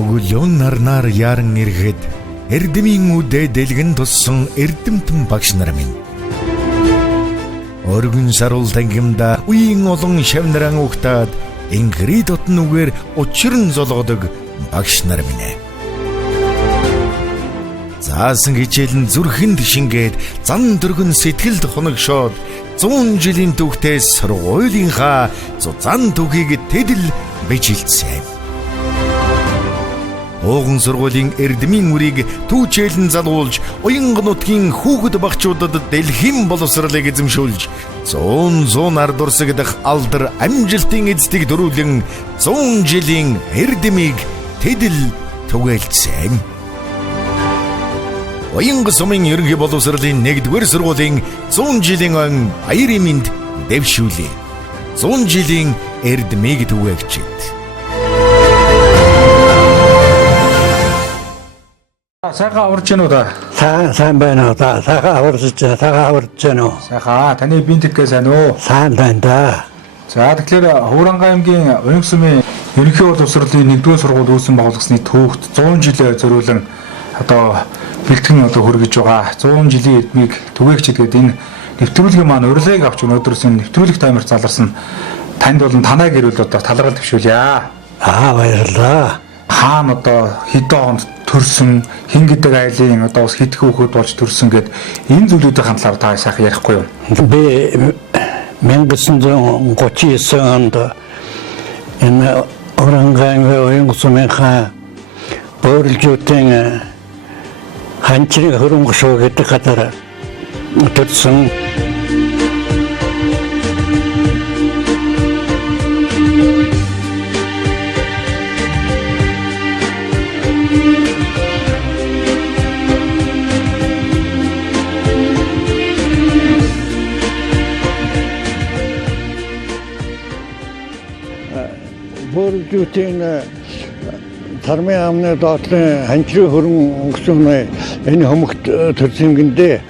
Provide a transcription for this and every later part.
Өглөөн нарнаар яран ирэхэд эрдэмийн үдэ дэлгэн туссан эрдэмтэн багш нар минь. Өргөн саруул тангимда үеийн олон шавнаран угтаад ингри дотн үгээр учран золгодог багш нар минь. Заасан хичээлэн зүрхэнд шингээд зан дөргөн сэтгэлд хоногшоод 100 жилийн түүхтээс сургуулийнхаа зузаан түүхийг тэдэл бижилсэн. Ууган сургуулийн эрдмийн үрийг түүчээлэн залуулж, уянга нутгийн хүүхэд багчуудад дэлхийн боловсролыг эзэмшүүлж, 100 ард урсагдах алдар амжилтын эзэдийг дөрүүлэн 100 жилийн эрдмийг тэдэл түгээлцсэн. Уянга сумын ерөнхий боловсролын 1-р сургуулийн 100 жилийн өн баярын мэнд дэвшүүлээ. 100 жилийн эрдмийг түгээгчид. Сайхан аварж гэнэ үү та? Сайн байна уу та? Сайхан аварж гэнэ үү? Сайхан. Таны бинтггээ сайн уу? Сайн байна да. За тэгэхээр Хөвранга аймгийн Уянга сумын ерөнхий боловсролын 1-р сургууль үүсгэн байгуулсны түүхт 100 жилээ зориулан одоо бэлтгэн хүргэж байгаа. 100 жилийн эрдмийг түгээгчид гэдэг энэ нэвтрүүлгийн маань урилгыг авч өнөөдрөөс энэ нэвтрүүлэг таймер заларсан танд болон танай гэрүүл одоо талархал төвшүүлье. Баярлалаа. Хаана одоо хэдэн онд төрсөн, хин гэдэг айлын одоо бас хит хүүхэд болж төрсөн гэд энэ зүйлүүдийн талаар та сайхан ярихгүй юу? Би 1939 онд энэ Хөвранга аймгийн Уянга сумынхаа бөөрлжүүдийн ханчрын хөрөнгө шуу гэдэг газар төрсөн. Бөөрлжүүдийн Тармын амны доотлын ханчрын хөрөнгө шууны энэ хөмөгт төрсөн гиндээ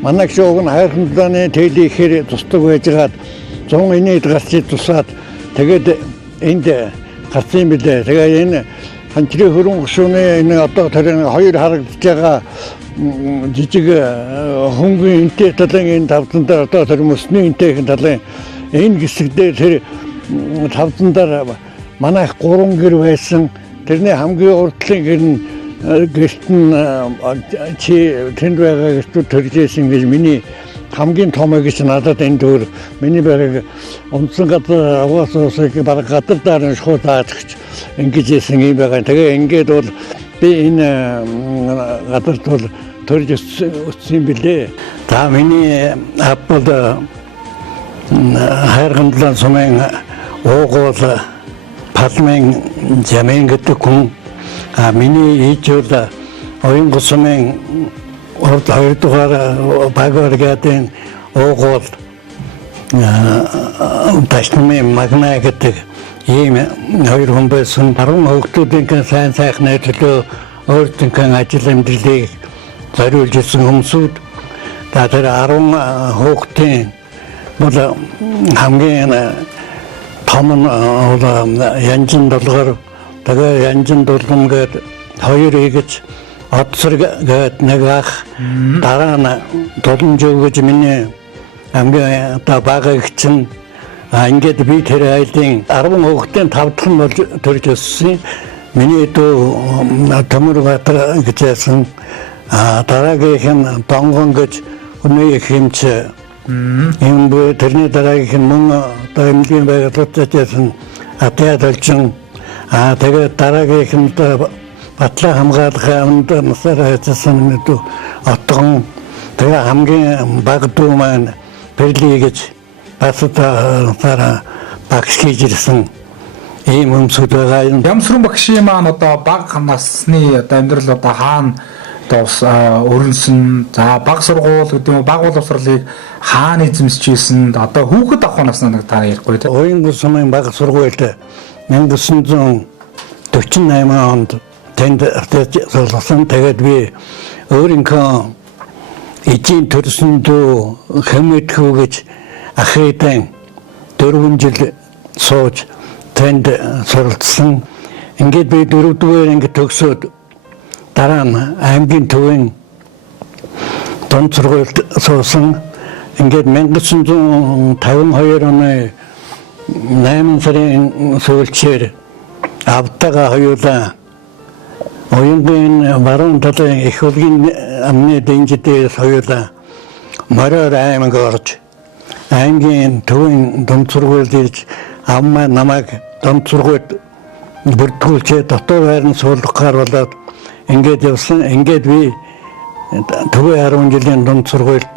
манай шууг нь хайрхан дааны тэлий ихээр тусдаг байжгаад 100 инээд гарчид тусаад тэгээд энд гарсан билээ. Тэгээд энэ ханчрын хөрөнгө шууны энэ одоо тэр хоёр харагдаж байгаа жижиг хөнгөн энтэй талын энэ тавтан дээр одоо тэр мөсний энтэйхэн талын энэ хэсэгдээ тэр тавтан дээр манай 3 гэр байсан. Тэрний хамгийн урдлын гэр нь гэрт нь чи тэнд байгаа гэртүүд төржсэн гэж миний хамгийн том гэж надад энэ төр миний байгааг онцон гадар аваасыг бараг гадар дараа шууд таадагч ингэж ийсэн юм байгаа. Тэгээ ингээд бол би энэ гадарт бол төрж өссөн билээ. Та миний аппод хайргандлан сумын уугуул Палмын Жамин гэдэг хүн миний ээжүүд Уянга сумын 2-р багваргатын уугуул Ташнамын Магна гэдэг ийм хоёр хүн байсан. 10 хүүхдүүдийн сайн сайхны төлөө өөрсдийн ажил амьдралыг зориулж ирсэн хүмүүсүүд. Тэр 10 хүүхдийн бол хамгийн том нь янжин долгор тэгээ янжин долгом гээд хоёр игэж одсор гээд нэг ах дараа нь доломж өгөж миний хамгийн одоо бага их чинь ингээд би тэр айлын 10 хүүхдийн 5 дахь нь болж төрж өссөн. Миний дүү Төмөрбатар гэжсэн дараагийнх нь Донгон гэж өнөө их хэмч юм бо тэрний дараагийн мөн одоо эмнэлгийн байгууллагын атад олчин тэгээд дараагийнх нь батлан хамгаалах амд насаар хайцсан мэд отгон тэгээ хамгийн баг дүү маань Перли гэж бас одоо багш хийж ирсэн ийм хүмүүсүүд байгаа. Ямсрын багшийн маань одоо баг насны одоо амьдрал одоо хаана өрнсөн за баг сургууль гэдэг нь баг боловсролыг хаана эзэмсэжсэн одоо хүүхэд авах наснаа нэг та ярихгүй тийм. Уянга сумын баг сургуульд 1948 онд тэнд сурсан. Тэгээд би өөрийнхөө эцсийн төрсөн дүү хэмэтгэв гэж ахыдан 4 жил сууж тэнд суралцсан. Ингээд би 4-р анги төгсөөд дараа нь аймгийн төвийн дунд сургуульд суусан. Ингээд 1952 оны 8 сарын сүүлчээр автага хоёулаа оюутны баруун талын их улгийн амны дэнжидээс хоёулаа мороор аймаг орж аймгийн төвийн дунд сургуульд ирж аммаа намайг дунд сургуульд бүртгүүлчээ дотор байрны суулгахаар болоод ингээд явсан. Ингээд би төвийн 10 жилийн дунд сургуульд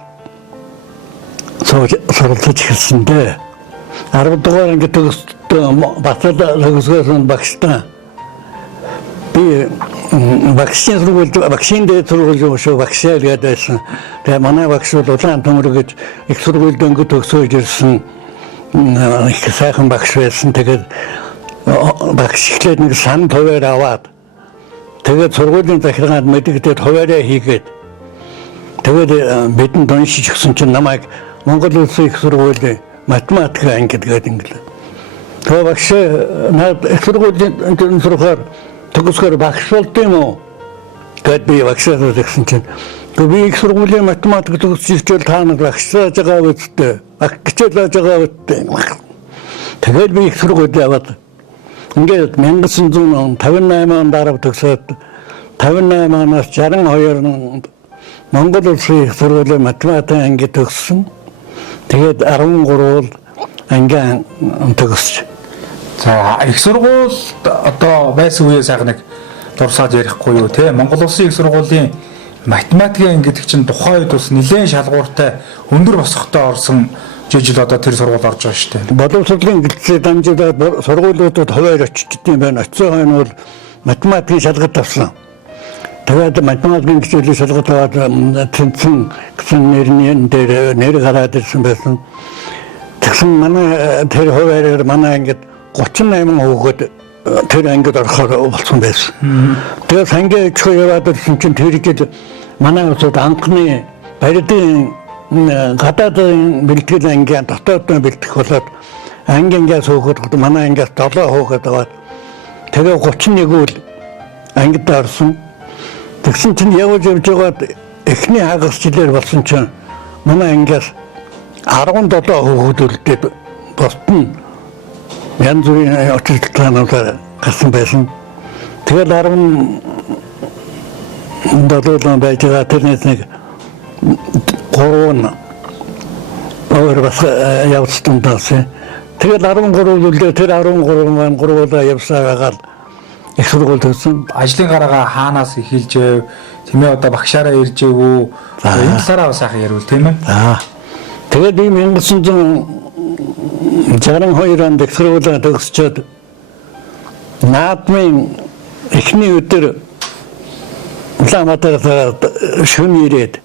суралцж эхэлсэн дээ. 10 дугаар анги батал төгсгөөсөн багштай би багшийн сургуульд багшийн дээд сургууль шүү багшаа л гэдэг байсан. Тэгээ манай багш бол улаан төмөр гэж их сургуульд өнгө төгсөөж ирсэн их сайхан багш байсан. Тэгээд багш ихлээр нэг сан хуваар аваад тэгээд сургуулийн захиргаанд мэдэгдээд хуваараа хийгээд тэгээд бидэнд уншиж өгсөн чинь намайг Монгол Улсын их сургуулийн математик анги гэдэг инглээ. Тэгээ багш наад их сургуулийн сурахаар төгсгөр багш болд юм уу? Гэт би багшаа гэсэн чинь би их сургуулийн математик төгсөж ирвэл та нар багшааж байгаа үсттэй. Багчаалж байгаа үсттэй. Тэгээд би их сургуульд яваад ингээд 1958 онд 10 төгсөөд 58 оноос 62 онд Монгол Улсын их сургуулийн математик анги төгссөн. Тэгээд 13 анги төгсч. За их сургууль одоо байсан үеэ сайхан нэг дурсаад ярихгүй юу те. Монгол Улсын их сургуулийн математикийн гэдэг чинь тухайн үед бас нэлээд шалгууртай өндөр босгохтой орсон жижиг одоо тэр сургууль орж байгаа шүү дээ. Боловсролын гэрчлэлд дамжуулаад сургуулиудад хуваар очиж идэв байна. Очсон хойно бол математикийн шалгалт авсан. Тэгээд математикийн гэрчлэлийн шалгалт аваад тэнцэн гэсэн нэр гараад ирсэн байсан. Тэгсэн манай тэр хуваараар манай ангид 38 хүүхэд тэр ангид орохоор болсон байсан. Тэгээд сангийн ичхөө яваад ирсэн чинь тэр жил манай улсад анхны барилдын гадаадын бэлтгэл ангийн дотоодын бэлтгэх болоод ангингаас хүүхэд манай ангиас 7 хүүхэд аваад тэгээ 31 үл ангид орсон. Тэгсэн чинь явж байгаад эхний хагас жилээр болсон чинь манай ангиас 17 хүүхэд үлдээд босдон янз бүрийн очилтгаануудаар гарсан байсан. Тэгээд 17 он байж байгаа тэрнээс нэг 3 өөр бас явцсан таасан. Тэгээд 13 үлдээ тэр 13 маань 3-аа явсаагаад их сургууль төгссөн. Ажлын гараагаа хаанаас эхэлжээ? Тэмээ одоо багшаараа иржээвүү? Энэ талаараа бас сайхан ярил тийм ээ. Тэгээд би 1962 онд их сургуулиа төгсчөөд наадмын эхний өдөр Улаанбаатарт шөнө ирээд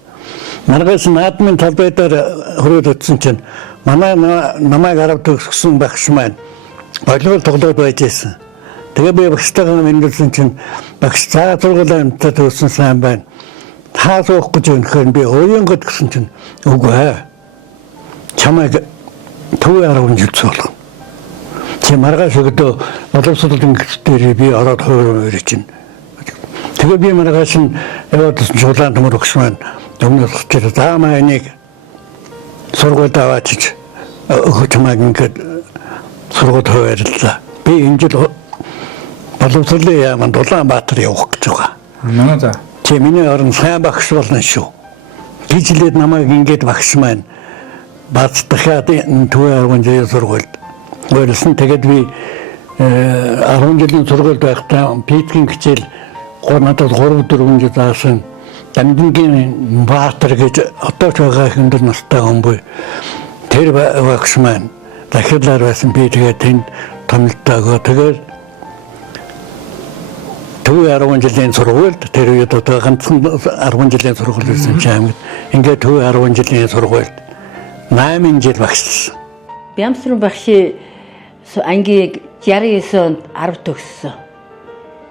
маргаас наадмын талбайдаар хөрөөд утсан чинь манай намайг арав төгсгсөн багш маань волейбол тоглоод байж байсан. Тэгээ би багштайгаа мэндэлсэн чинь багш цаа сургуулийн амттай төгссөн сайн байна. Та суух гэж өнөхөр би уянгод гэсэн чинь үгүй ээ. Чамайг төвөө 10 жил цуглав. Чи маргааш өгдөө боловсролын гэртээр би ороод хувирж чинь. Тэгээ би маргааш нь яваад чулаан төмөр өгс маань өмнөс чи таамаа энийг сургуульд аваач өгч чамайг ингээд сургуульд хувирлаа. Би энэ жил боловсролын яаманд Улаанбаатар явах гэж байгаа. За. Чи миний орон сайн багш болно шүү. Гижилээд намайг ингээд багш маань бацдахад төвөө 10 жилийн сургуульд өөрсөн. Тэгээд би 10 жилийн сургуульд байхдаа питкийн хичээл надад 3-4 жил заасан Дамдингийн Баатар гэж одоо ч байгаа хүндэр настай хүн буй. Тэр багш маань захирлаар байсан. Би тэгээд тэнд томилтойгоо тэгээд төвөө 10 жилийн сургуульд тэр үед одоо ганцхан 10 жилийн сургууль байсан ч аймаг ингээд төвөө 10 жилийн сургуульд 8 жил багшлсан. Бямсрын багшийн ангийг 69 онд 10 төгссөн.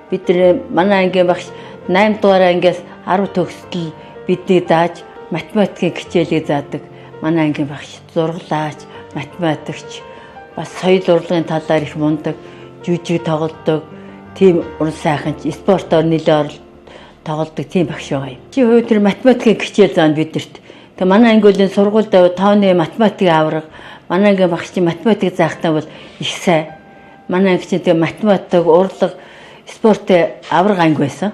Бид манай ангийн багш 8 дугаар ангиас 10 төгсдөл бидний дааж математикийн хичээлийг заадаг. Манай ангийн багш зурглаач, математикч бас соёл урлагийн талаар их мундаг, жүжиг тоглодог. тийм уран сайханч спортоор нэлээд тоглодог тийм багш байгаа юм. Чи хувь тэр математикийн хичээл заана бидэрт. Тэгээ манай ангиулийн сургуульд 5-ны математикийн авраг манай ангийн багш чи математик заахтаа бол их сайн. Манай анги чи тэгээ математик, урлаг, спортын авраг анги байсан.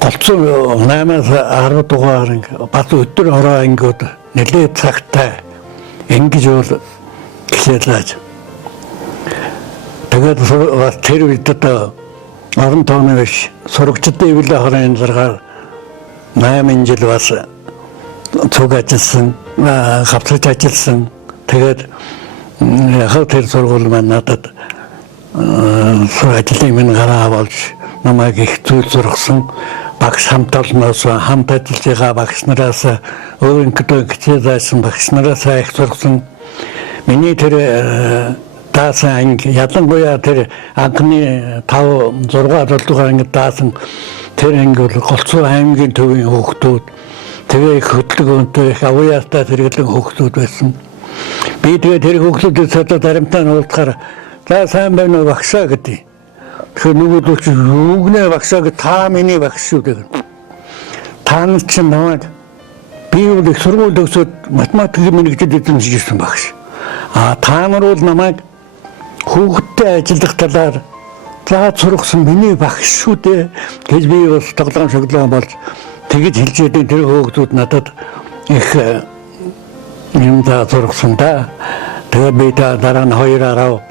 Голцоо 8-аас 10 дугаар анги бас өдөр хороо ангиуд нэлээд цагтай ингэж бол гişэлж. Тэгээд бас тэр үед одоо орон тооны биш сурагчдын эвлээ хорын заргаар 8 жил бас цуг ажилласан, хавцаж ажилласан. Тэгээд яг тэр сургууль маань надад ажлын минь гараа болж намайг их зүйл зургасан. Багш хамт олноос хамт ажиллаж байгаа багш нараас өөрөнгөө хичээл заасан багш нараас их зургасан. Миний тэр даасан анги ялангуяа тэр анхны 5 6 7 дугаар анги даасан тэр анги бол Голцоо аймгийн төвийн хүүхдүүд тэгээ их хөдөлгөөнтэй их авьяастай зэрэглэн хүүхдүүд байсан. Би тэгээ тэр хүүхдүүдээс одоо дарамтаа уулзахаар за сайн байна уу багшаа гэдэг. Тэгэхээр нөгөөдөл чи юугнээ багшаа гэж та миний багш шүү гэдэг. Та нар чинь намайг би бол их сургууль төгсөөд математикийн мэргэжилд эзэмшижсэн багш. Та нар бол намайг хүүхдтэй ажиллах талаар зааж сургасан миний багш шүү дээ гэж би бас тоглоом шоглоом болж тэгж хэлж өгдөө тэр хүүхдүүд надад их юм зааж сургасан да. Тэгээд би дараа нь 2 арав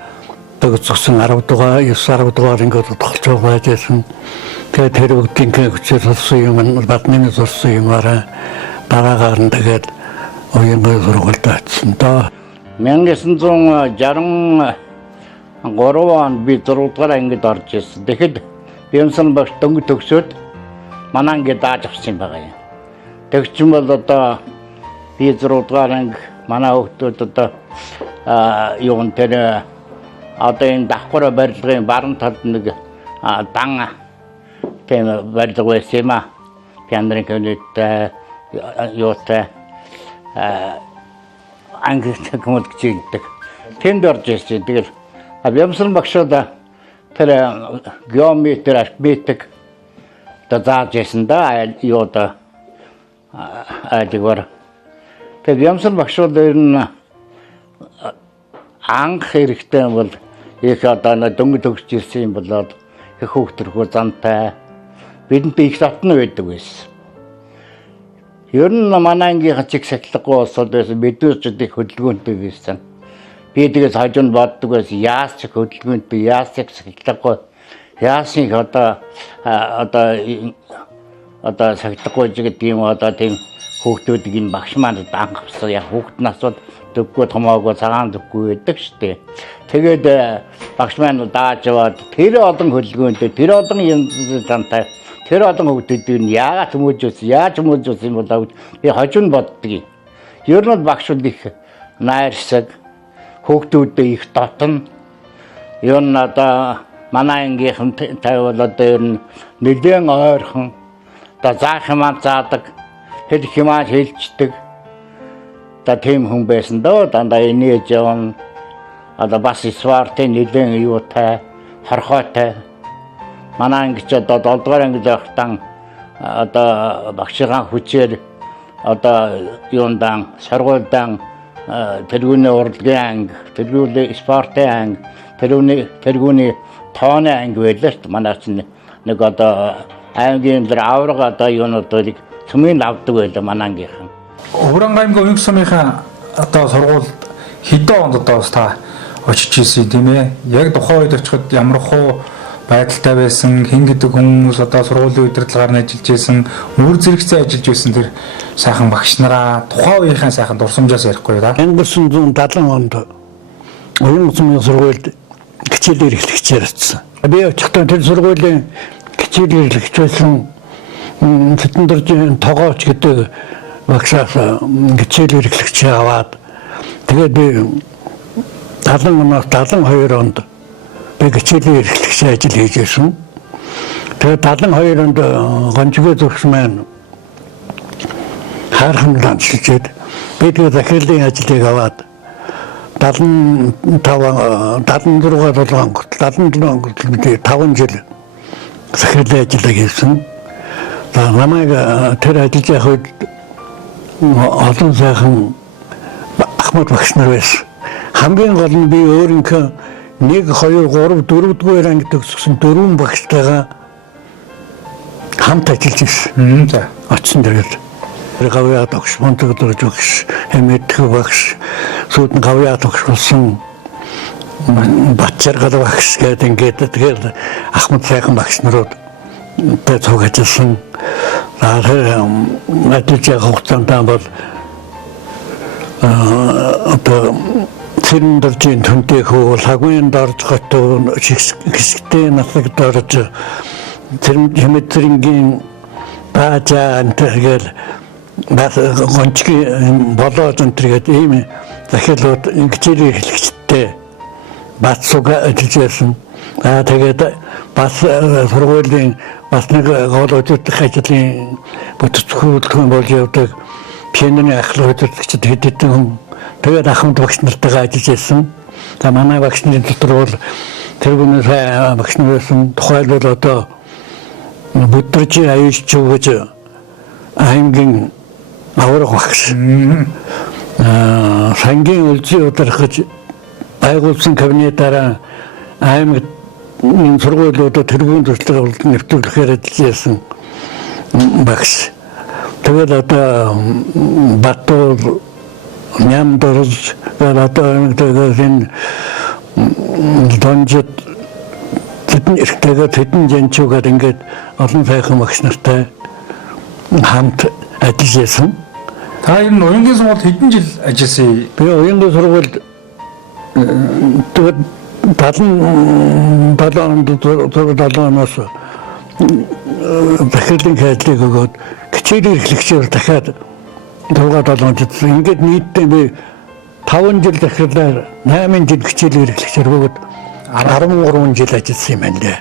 төгссөн 10 дугаар 9 10 дугаар ингээд тоглож байжсэн. Тэгээд тэр бүгдийн хүчээр сурсан юм батны сурсан юмараа дараагаар нь тэгээд оюуны сургуульд очсон доо. 1963 он би 6 дугаар ангид орж ирсэн. Тэгэхэд Бямсан багш дөнгөж төгсөөд манай ангид дааж авсан юм байгаа юм. Тэгчин бол одоо би 6 дугаар анги манай хүүхдүүд одоо юун тэр одоо энэ давхар барилгын баруун талд нэг дан тийм барилга байсан юм а. Пианрын көлөт юутай анги комод гэдэг. Тэнд орж ирсэн. Тэгэл Бямсан багшаа тэр геометри арифметик зааж ирсэн да юута адигвар. Тэр Бямсан багшаа ер нь анх хэрэгтэй бол их одоо дөнгөж төгсж ирсэн юм болоод их хүүхдэрхүү зантай бидэнд их татна байдаг байсан. Ер нь манай ангийн чиг сахилгагүй болсод байсан биднээс ч их хөдөлгөөнтэй байсан. Би тэгээс хажуунд боддог байсан яас ч хөдөлгөөнтэй яас ч сахилгагүй яасыг одоо сахилгагүй гэдэг юм одоо тийм хүүхдүүдийг энэ багш маань анх авсан яг хүүхд насууд төггөө томоогоо цагаан төггүй байдаг штэ. Тэгээд багш маань дааж аваад тэр олон хөдөлгөөнтэй тэр олон юм зантай тэр олон хүүхдүүдийг яаж хүмүүжүүлсэн юм бол би хожим боддог. Ер нь багшууд их найрсаг хүүхдүүдээ их дотно. Ер нь одоо манай ангийнхан тавьвал одоо ер нь нэлээд ойрхон одоо заах юм заадаг хэлэх юм хэлцдэг. Та тийм хүн байсан доо дандаа инээж явна. Одоо бас свартын нэлээд юутай хорхойтой. Манай ангич одоо 7 дугаар ангид байхдаа одоо багшийн хүчээр одоо юундан сургуульдан тэргүүний урлагийн анги, тэргүүний спортын анги, тэргүүний тооны анги байлаа шүү дээ. Манай чинь нэг одоо аймгийн дээр авраг одоо юунуудыг цөмийн авдаг байлаа манай ангийнхан. Хуран аймгийн уянх сумынхаа одоо сургуульд хэдэн онд одоо та очиж ирсэн тийм ээ? Яг тухайн үед очиход ямар хуу байдалтай байсан, хэн гэдэг хүмүүс одоо сургуулийн удирдлагаар нь ажиллаж байсан, мөр зэрэгцээ ажиллаж байсан тэр сайхан багш нараа тухайн үеийнхээ сайхан дурсамжаас ярихгүй да. 1970 онд уянх сумын сургуульд хичээлээр эхлэгчээр очсон. Би очихдоо тэр сургуулийн хичээлээр эхлэгч байсан Сэтэндэржийн Тогооч гэдэг багшаас хичээлээр эхлэгч аваад тэгээд би 70 оноос 72 онд би хичээлийн эрхлэгч ажил хийж байсан. Тэгээд 72 онд гончгоо зүрхс маань хархан ланчилжээд би тэгээд захирлын ажлыг аваад 76 77 5 жил захирлын ажиллаа хийсэн. За намайг тэр ажиллаж явах үед олон сайхан Ахмад багш нар байсан. Хамгийн гол нь би өөрийнхөө 1 2 3 4-р анги төгссөн 4 багштайгаа хамт ажиллаж ирсэн. За. Очсон дэргээд гавьяа тогш, монтогдорж багш, хэмэдэх багш, сүйдэн гавьяа тогш болсон Батчаргал багш гэдэг ингээд тэгээд Ахмад сайхан багш нарууд тэ цугажсэн. За тэр ажиллаж байгаа хугацаанд бол одоо тэрэн дөржин түнтэй хөө лагуйн дорж готов хэсэгтэй насаг дорж тэр хэмэтрингийн баажаа энтергээл бас гончги болоод энтергээд ийм захиалууд хичээлээ хэлэгчтэй бацуга ажиллаж байсан. Тэгээд бас сургуулийн бас нэг гол өдөртөх ажлын бүтцүүлэлт болж явдаг пианоны ахлах өдөртөгчд хэдэн хүн тэгээд Ахмад багш нартайгаа ажиллаж байсан. За манай багш нарын дотор бол тэр бүхэн сайн багш нар байсан. Тухайлбал одоо Бүдэржи аюулч гэж аймгийн аврах багш. Сангийн үлзий ударгаж байгуулсан кабинетаараа аймаг сургуулиудад тэргүүн туршлага нэвтрүүлэхээр ажилласан багш. Тэгээд одоо Баттуул Нямдорж одоо энэ донжид тэдэн эрхтэйгээ тэдэн жанчуугаар ингээд олон сайхан багш нартай хамт ажиллаж байсан. Та ер нь уянгийн сургуульд хэдэн жил ажилласан? Би уянгийн сургуульд тэгээд 77 оноос захирлын хайдлыг өгөөд хичээлээр эхлэгчээр дахиад 6-7 жил ингээд нийтдээ би 5 жил захирлаар 8 жил хичээлээр эхлэгчээр өгөөд 13 жил ажилласан юм байна лээ.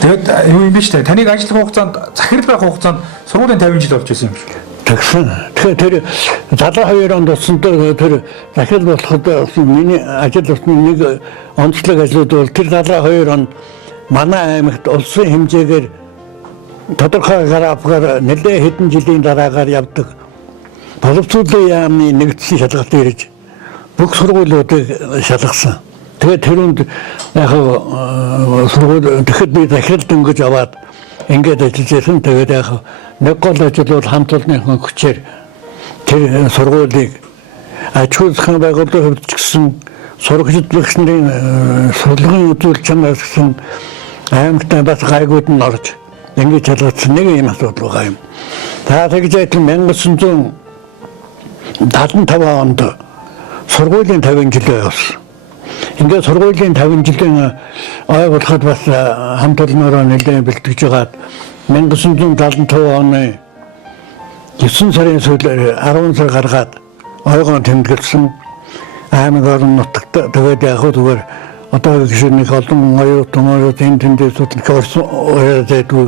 Тэгээд юу юм бэ штэ? Таныг ажиллах хугацаанд захирал байх хугацаанд сургуулийн 50 жил болж байсан юм шиг. Тэгсэн. Тэгэхээр тэр 72 онд болсон тэр захирал болоход миний ажил болсон нэг онцлог ажлууд бол тэр 72 онд манай аймагт улсын хэмжээгээр тодорхой графикаар нэлээд хэдэн жилийн дараагаар явдаг боловсруулалтын яамны нэгдсэн шалгалт ирж бүх сургуулиудыг шалгасан. Тэгээд тэрүүнд яг сургууль тэгэхэд би захирал дөнгөж аваад ингээд ажиллаж байсан. Тэгээд яг нэг гол ажил бол хамт олонныхон хүчээр тэр сургуулийг аж ахуйн зохион байгуулалтын хувьд ч гэсэн сурагчид багш нарын сурлагын үзүүлэлт чанаас гэсэн аймагтаа бас гайгууд нь орж ингээд шалгагдсан нэг юм асуудал байгаа юм. За тэгж адил 1975 онд сургуулийн 50 жилээ явсан. Ингээд сургуулийн 50 жилийн ой болоход бас хамт олонноороо нэлээд бэлтгэж байгаад 1975 оны 9 сарын сүүлээр 10 сар гаргаад ойгоо тэмдэглэсэн аймаг орон нутагт тэгээд яг зүгээр одоо гişүнийх олон оюутнууд энэ тэндээс судлах ойролцоодгүй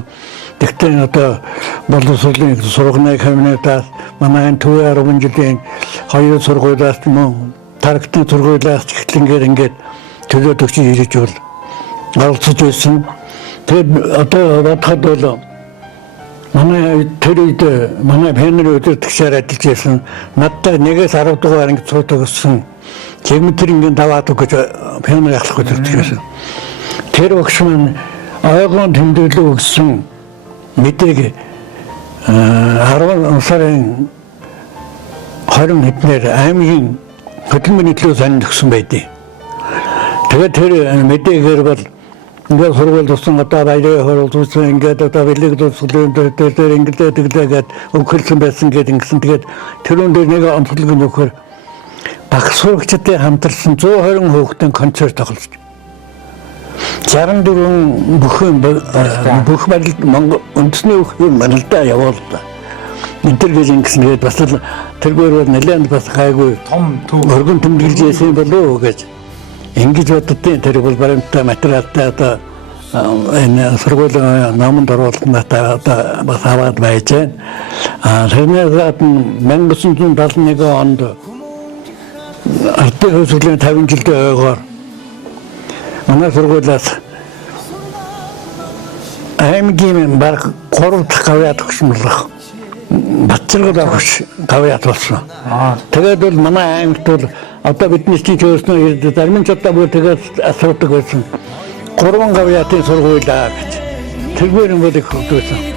тэгтээ одоо боловсролын сургуулийн кабинетаас манай энэ 10 жилийн хоёр сургуулиас мөн тархтны сургуулиас ихтлэнгээр ингээд төлөөд өгч ирж бол оролцож байсан. Тэгээд одоо бодоход бол манай тэр үед манай пианер өдөртөгчээр ажиллаж байсан надтай 1-10 дугаар анги цуутаг өссөн Жигмэтрингийн даваад өгч пианер ахлах өдөртөг байсан. Тэр багш маань ойгоон тэмдэглэл өгсөн мэдээг 10 сарын 20 хэднээр аймгийн хөдөлмөрийн төлөө сонирх өгсөн байдیں۔ Тэгээд тэр мэдээгээр бол ингээд сургууль тусан одоо баярын хурал тусан ингээд одоо бэлэг туслын дээр ингээд тэглээгээд өгүүлсэн байсан гэдэг ингэсэн. Тэгээд тэрүүн дээр нэг онцлог нөхөр багш сурагчдын хамтарсан 120 хүүхдийн концерт тоглож 64 бүх барилд Монгол үндэсний хүүхдийн барилдаа явууллаа. Интервью ингэсэн бас тэргээр нэлээд бас гайгүй том өргөн тэмдэглэж яасан болов гэж ингэж боддیں۔ Тэр бол баримттай материалтай одоо энэ сургуулийн номонд оруулалтаа бас аваад байж байна. Тэрнээс гадна 1971 онд ардын хөөсөлийн 50 жилдээ ойгоор манай сургуулиас аймгийн баг 3 дахь гавьяа тогшмолох батцаргал авах гавьяа болсон. Тэгээд бол манай аймагт бол одоо бидний чинь өөрснөө ирдэг зарим ч одоо бүр тэгээд асуудаг байсан. 3 гавьяатын сургуулиа гэж. Тэргээр юм бол их хөгжсөн.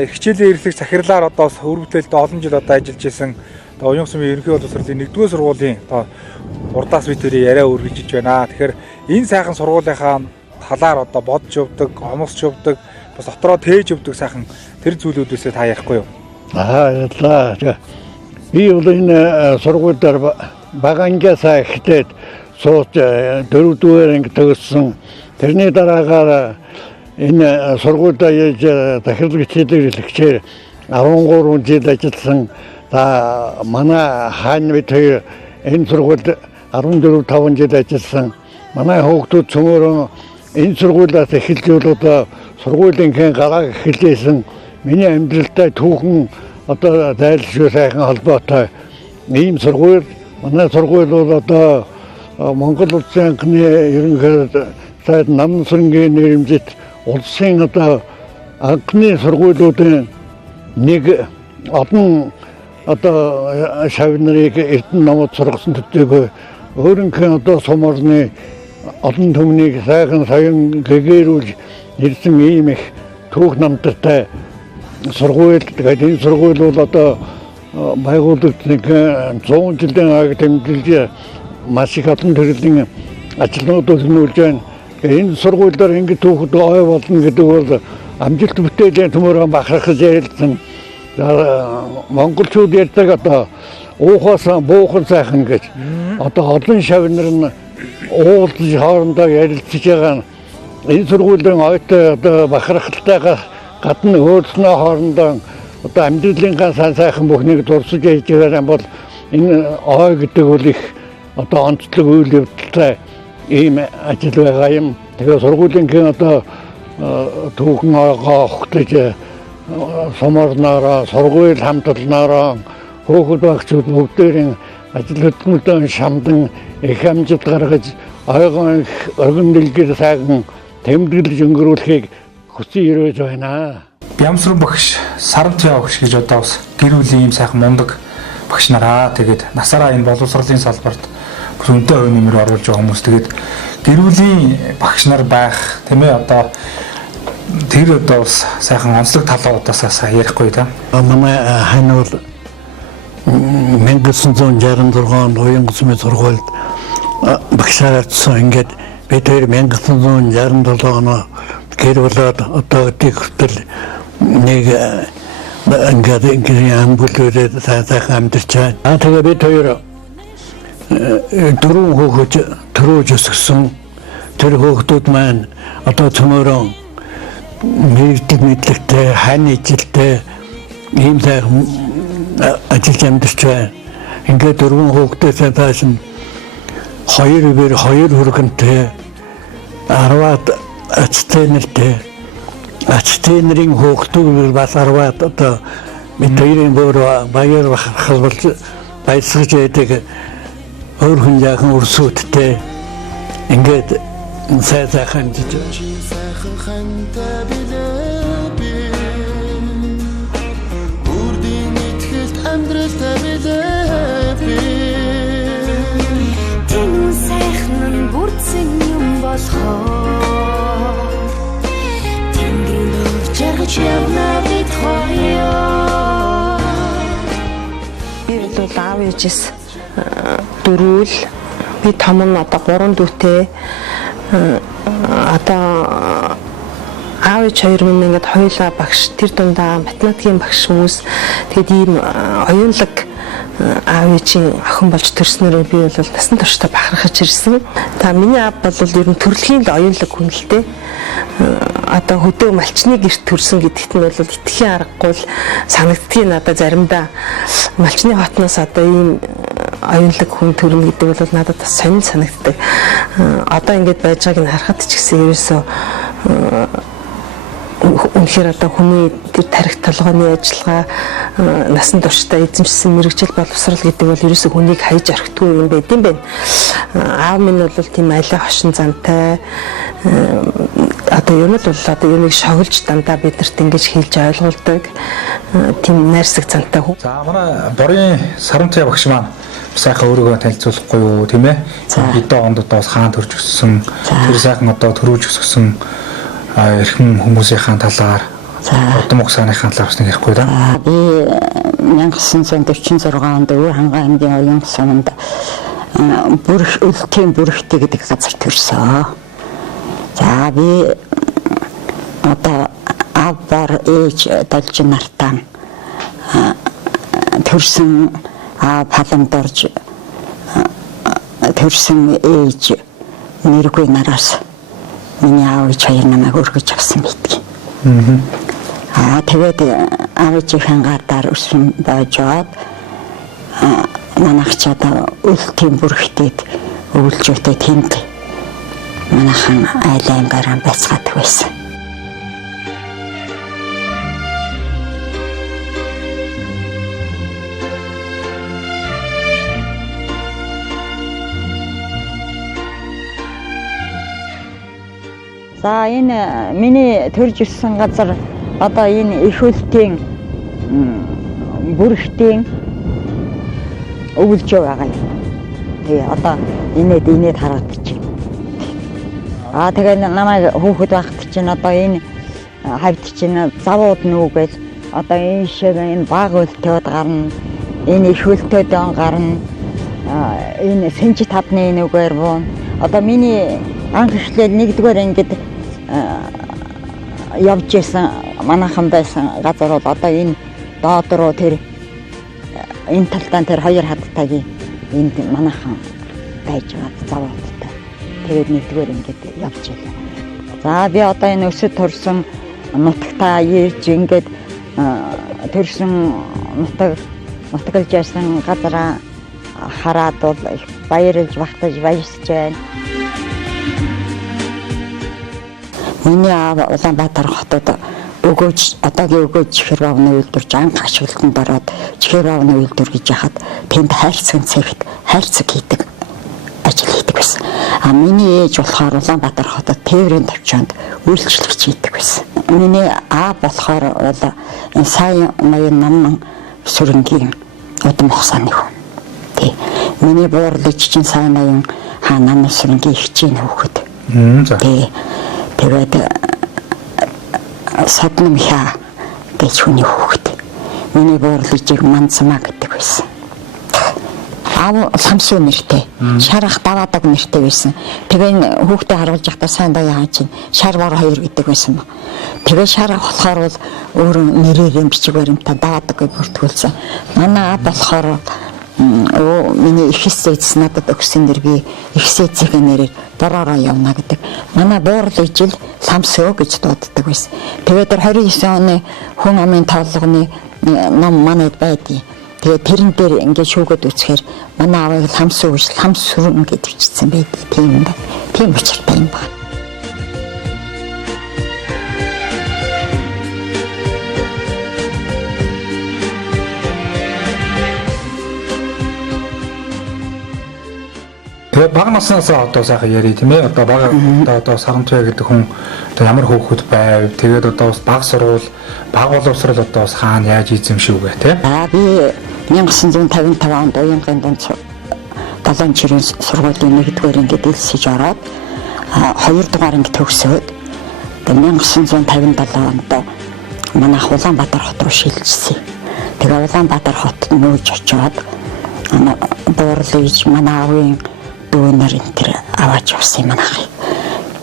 Хичээлийн эрхлэг захирлаар одоо өр бүтээлд олон жил одоо ажиллаж исэн одоо Уян сумын ерөнхий боловсролын 1-р сургуулийн одоо урдаас би тэрийг яриа өргөжж байна. Тэгэхээр энэ сайхан сургуулийнхаа талаар одоо бодж явдаг, омсч явдаг, бас дотроо тээж явдаг сайхан тэр зүйлүүдээсээ та ярихгүй юу? Яа. Би бол энэ сургуульд багангиасаа ихтэй сууж 4-р анги төгссөн. Тэрний дараагаар энэ сургуульд яаж захирал хичээлээр хэлэхчээр 13 жил ажилласан. За манай хаан бид хоёр энэ сургуульд 14-5 жил ажилласан. Манай хүүхдүүд цөмөрөн энэ сургуулиас эхэлж одоо сургуулийн гараа эхэлсэн. Миний амьдралтай түүхэн одоо зайлшгүй сайхан холбоотой ийм сургууль. Манай сургууль бол одоо Монгол Улсын анхны ерөнхий сайд Намсрангийн нэрмжит улсын одоо анхны сургуулиудын нэг олон одоо шавь нарыг Эрдэнэ намууд сургасан төдийгүй өөрөнхөн одоо сум орны олон түмнийг сайхан соён гэгэрүүлж ирсэн ийм их түүх намтартай сургууль. Тэгээд энэ сургууль бол одоо байгуулагдсан 100 жилийн аяг тэмдэглэж маш их олон төрлийн ажлууд өрнүүлж байна. Энэ сургуулиудаар ингэ түүхэд ой болно гэдэг бол амжилт бүтээлийн төмөр бахархаж ярилцсан. Монголчууд ярьдаг одоо уухаас буухан сайхан гэж. Одоо олон шавнар нь уулзж хоорондоо ярилцж байгаа. Энэ сургуулийн ойтой одоо бахархалтайгаар гадна өөрснөө хоорондоо одоо амьдралынхаа сайхан бүхнийг дурсаж яж байгаа бол энэ ой гэдэг бол их одоо онцлог үйл явдалтай ийм ажил байгаа юм. Тэгээ сургуулийн одоо түүхэн огоохтож суморнороо сургууль хамтлагнаараа хөөхд багцууд бүгдээрийн ажил хөдөлмөртөө шамдан их амжилт гаргаж ойгон өргөн дэлгэр сайхан тэмдэглэж өнгөрүүлэхийг хүсэж ирж байна. Бямсрын багш, Сарант багш гэж одоо бас гэр бүлийн ийм сайхан мундаг багш нараа. Тэгээд насаараа энэ боловсролын салбарт бас өнтэй хувь нэмэр оруулж байгаа хүмүүс. Тэгээд гэр бүлийн багш нар байх тийм ээ одоо тэр одоо бас сайхан онцлог талуудаас ярихгүй да. Манай хань бол 1966 онд Уян сумын сургуульд багшаар атсан. Ингээд бид 1967 оноо гэр болоод одоо тэгтэл нэг ингээд гэрийн бүлүүрээ сайхан амьдарч байна. Тэгээ бид хоёр дөрвөн хүүхэд төрөөж өсгсөн. Тэр хүүхдүүд маань одоо цөмөрөн мэдлэгтэй, хань ижилтэй ийм сайхан ажиллаж амьдарч байна. Ингээд дөрвөн хүүхдээс цааш нь хоёр хүргэнтэй 10-аад ачтай нэртэй ачтай нэрийн хүүхдүүд бас 10-аад одоо бид хоёрын бүр баяр халбалж баясгаж байдаг өөр хүн яахан өрсөдтэй ингээд сайхан жиж би бол аав ээжээс дөрүүл би том нь одоо 3 дүүтэй одоо аав ээж хоёр минь ингээд хоёулаа багш тэр дундаа математикийн багш хүмүүс тэгэд ийм оюунлаг аав ээжийн охин болж төрснөөрөө би бол насан туршдаа бахархаж ирсэн. За миний аав бол ер нь төрөлхийн л оюунлаг хүн л дээ. Одоо хөдөө малчны гэрт төрсөн гэдэгт нь бол итгэхийн аргагүй л санагддгийг надад заримдаа малчны хотноос одоо ийм оюунлаг хүн төрнө гэдэг бол надад бас сонир санагддаг. Одоо ингэж байж байгааг нь харахад ч гэсэн ерөөсөө үнэхээр одоо хүний тэр тарих толгойн ажиллагаа насан туршдаа эзэмшсэн мэрэгжил боловсрал гэдэг бол ерөөсөө хүнийг хайж архитгүй юм байт юм байна. Аав минь бол тийм аливаа хошин зантай одоо юм л бол одоо юмыг шоглож дандаа бидэрт ингэж хэлж ойлгуулдаг тийм найрсаг зантай хүү. За манай борын Сарантай багш маань сайхан өөрийгөө танилцуулахгүй юу тийм ээ? Хэдэн онд одоо хаан төрж өссөн тэр сайхан одоо төрүүлж өссөн эрхэм хүмүүсийн талаар удам угсааныхаа талаар бас нэг ярихгүй да. Би 1946 онд Өвөр хангаа аймгийн оюун суманд бүрх өлтийн бүрхтэй гэдэг газар төрсөн. За би одоо авбар ээж должин нартаа төрсөн паламдорж төрсөн ээж нэргүй нараас миний аав хоёр намайг өргөж авсан байдаг. Тэгээд аавынхаа гадаар өссөн байжгаад манайх ч одоо өлтийн бүрхтэйд өвлжөөтэй тэнд манайхан айл аймгаараа байцгаадаг байсан. За энэ миний төрж өссөн газар одоо энэ их өлтийн бүрхтийн өвлжөө байгаа юм. Тэгээ одоо инээд харагдаж байна. Тэгээ намайг хүүхэд байхад чинь одоо энэ хавьд чинь завууд нүгэл одоо энэ шиг энэ баг өлтөөд гарна. Энэ их өлтөөд гарна. Энэ сэнжи тавны нүгээр буун. Одоо миний анх эхлээл 1-р ангид явж исэн манайхан байсан газар бол одоо энэ доод руу тэр энэ талтан тэр хоёр хаттайгийн энд манайхан байж байгаа завуудтай. Тэгээд 1-р ангид явж илээ. За би одоо энэ өсөд төрсөн нутагтаа ирж ингээд төрсөн нутаглаж ясан газараа хараад бол баярлж багтаж баярлж байна. Миний аав Улаанбаатар хотод өгөөж одоогийн өгөөж чихэр баавны үйлдвэрж анх ашиглалтанд ороод чихэр баавны үйлдвэр гэж яхад тэнд хайрцаг цагт хайрцаг хийдэг ажил хийдэг байсан. Миний ээж болохоор Улаанбаатар хотод тээврийн төвчөнд үйлчлэгч хийдэг байсан. Миний аав болохоор бол энэ сайн ноён намнан сүрэнгийн удам ухсааны хүн. Тий. Миний буурлаж чинь сайн ноён хаа намнан сүрэнгийн ихчийн хүүхэд. Тий. Тэгээд саднам хаа гэж хүний хүүхэд. Миний буурлажийг Манцмаа гэдэг байсан. Аав Самсын нэртэй, Шарах Даваадаг нэртэй байсан. Тэгээ хүүхдээ харуулж явахдаа сайн даяа чинь Шар бор 2 гэдэг байсан ба. Тэгээ Шарах болохоор бол өөрөө нэрээр бичиг баримтаа Даваадаг гэж бүртгүүлсэн. Манай аав болохоор миний их эцэс надад өгсөн нэр би их эцэсийн нэрээр боророо явна гэдэг. Манай буурал ижил Самсөө гэж дууддаг байсан. Тэгээд 29 оны хүн амын тоолгоны ном манайд байдгийг. Тэгээд тэрэн дээр ингээд шүүгээд үсгээр манай аавыг Самсөө гэж Самсүрэн гэж бичсэн байдаг. Тийм ба. Тийм учиртай юм ба. Тэгээд бага наснаасаа одоо сайхан яри тийм ээ. Одоо бага одоо Сарантай гэдэг хүн одоо ямар хөөхөд байв. Тэгээд одоо бас бага сурвал бага боловсрал одоо бас хаана яаж эзэмшүүгээ тийм. Би 1955 онд уянгын дунд 7 жирийн сургуулийн 1-р ангид элсэж ороод 2-р анги төгсөөд 1957 онд манай Улаанбаатар хот руу шилжсэн. Тэгээ Улаанбаатар хот нүүж очиод буурлаж манай аавын дүүнэр энэ төр аваач явсан юм аа.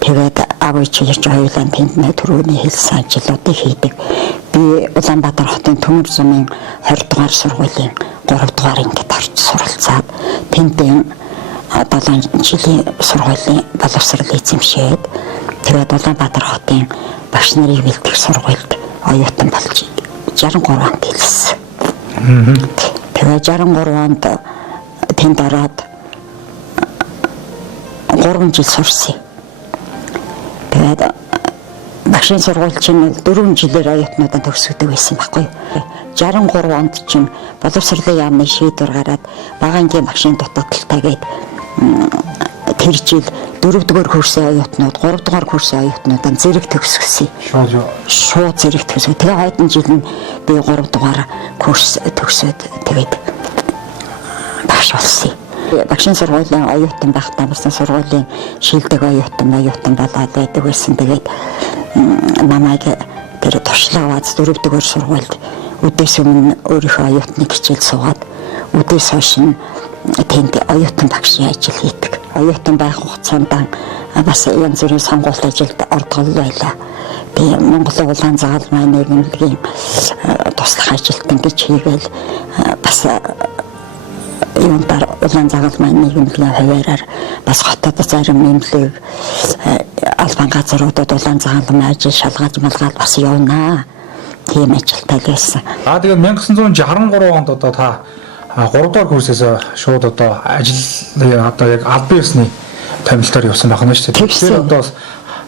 Тэгээд аавч ярьж хоёулаа тэнд түрүүний хэлсэн ажлуудыг хийдэг. Би Улаанбаатар хотын Төмөр зумын 20 дугаар сургуулийн 3 дугаар ингээд орж суралцаад тэндээ 7 жилийн сургуулийн боловсрол эзэмшээд тэгээд Улаанбаатар хотын багш нарыг бэлдэх сургуульд оюутан болж 63 онд хэлсэн. Тэгээд 63 онд тэнд ороод 3 жил сурсан. Тэгээд багшийн сургууль чинь 4 жилээр оюутнуудаа төгсгдөг байсан байхгүй юу. 63 онд чинь боловсролын яамны шийдвэр гараад багаангийн багшийн дутагдaltaгээд тэр жил 4-р курсын оюутнууд 3-р курсын оюутнуудаа зэрэг төгсгсөн. Шууд зэрэг төгсөв. Тэгээ хойдон жил нь би 3-р курс төгсөөд тэгээд багш болсон. Багшийн сургуулийн оюутан байхдаа болсон сургуулийн шилдэг оюутан болоод байдаг байсан. Тэгээд намайг тэр туршлага аваад 4-р сургуульд үдээс өмнө өөрийнхөө оюутныг хичээл суугаад үдээс хойш нь тэнд оюутан багшийн ажил хийдэг. Оюутан байх хугацаанд бас янз бүрийн сонгуульт ажилд ордог байлаа. Би Монголын улаан загалмай нийгэмлэгийн туслах ажилд ингэж хийгээл бас юундар улаан загалмай нийгэмлэгийн хуваараар бас хотод зарим нэмлэг албан газруудад улаан загалмай ажил шалгаж малгаад бас явнаа. Тийм ажилтай байсан. Тэгээд 1963 онд одоо та 3-р курсээс шууд одоо ажил одоо яг албан ёсны тамилтаар явсан байна шүү дээ. Тэгэхээр одоо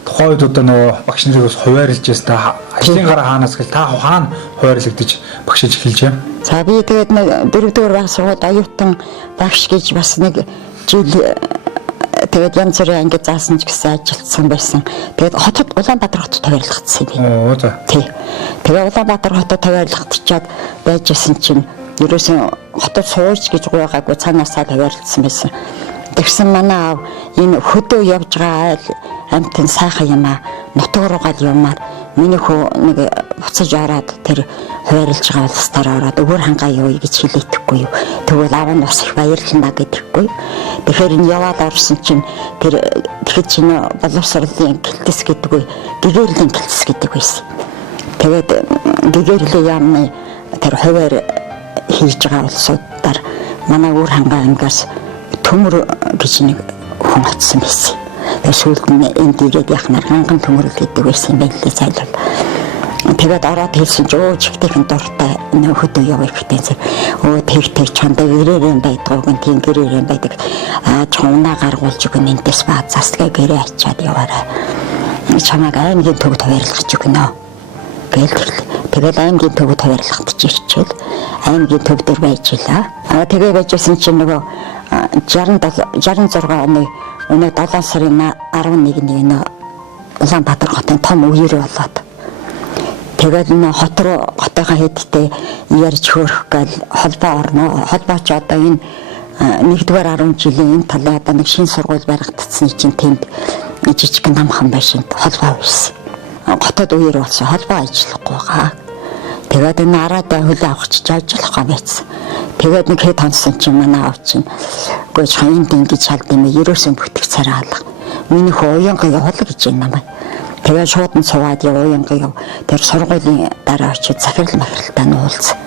тухайн үед одоо нөгөө багш нарыг бас хуваарлж байсан. Та ажлын гараа хаанаас гэл та хаана хуваарлагдаж багшиж эхэлж юм? За би тэгээд 4-р баг сургуульд оюутан багш гэж бас нэг жил тэгээд янз бүрийн ангид заасан ч гэсэн ажилтсан байсан. Тэгээд хотод Улаанбаатар хотод хуваарлагдсан би. Оо за. Тий. Тэгээд Улаанбаатар хотод хуваарлагдчихад байжсэн чинь ерөөсөн хотод сууж гэж гуйгаагүй цаанаасаа хуваарлагдсан байсан. Тэгсэн манай аав энэ хөдөө явж байгаа амтэн сайхан юм аа нутаг руу гал юмар миний хөө нэг буцаж ороод тэр хуваарлж байгаа улсаар ороод өөр хангаа явъя гэж хэлээдэггүй юу. Тэгвэл аав нь бас их баярлана гэдэггүй. Тэгэхээр энэ яваад орсон чинь тэгэхэд чинь боловсролын гэлтэс гэдэг үе гэгэрлийн гэлтэс гэдэг байсан. Тэгээд гэгэрлийн яамны тэр хуваар хийж байгаа улсуудаар манай өөр хангаа ангиас төмөр гэж нэг хүн очсон байсан. Сүүлд нь энд ирээд яхнаар ханган төмөр гэдэг байсан юм байна лээ зайлал. Тэгээд ороод хэлсэн ч өө чигтийн дуртай нөхөдөө явах хэрэгтэй. Өө тэр чандаа гэрээрэн байдаг гэн тийм гэрээрэн байдаг. Чуунаа гаргуулж өгнө энэс баазаас гэрээ ачаад яваарай. Чамайг аймгийн төвд хуваарлаж өгнө. Тэгээд аймгийн төвд хуваарлагдаж ирчихэл аймгийн төв дээр байж илаа. Тэгээ байжсэн чинь нөгөө 66 оны өнөө 7 сарын 11-ний Улаанбаатар хотын том үеэр болоод тэгээд энэ хотынхаа хэдтэй ярьж хөөрөх гал холбоо орно. Холбооч одоо энэ 1-р 10 жилийн энэ талаа одоо нэг шинэ сургууль баригдсан чинь тэнд жижиг намхан байшин холбоо байсан. Хотод үеэр болсон холбоо ажиллахгүй байгаа. Тэгээд энэ араадаа хөлөө авахч ажиллахгүй байсан. Тэгээд нэг хэд хонсон чинь манай аав чинь үгүй чаанд ингэж шалд юм ерөөсөн бүтэх царай алга. Миний хөө уянга явал гэж юм намайг. Тэгээд шууд нь суугаад уянга яв. Тэр сургуулийн дараа очиж захирал махиралтай нуулсан.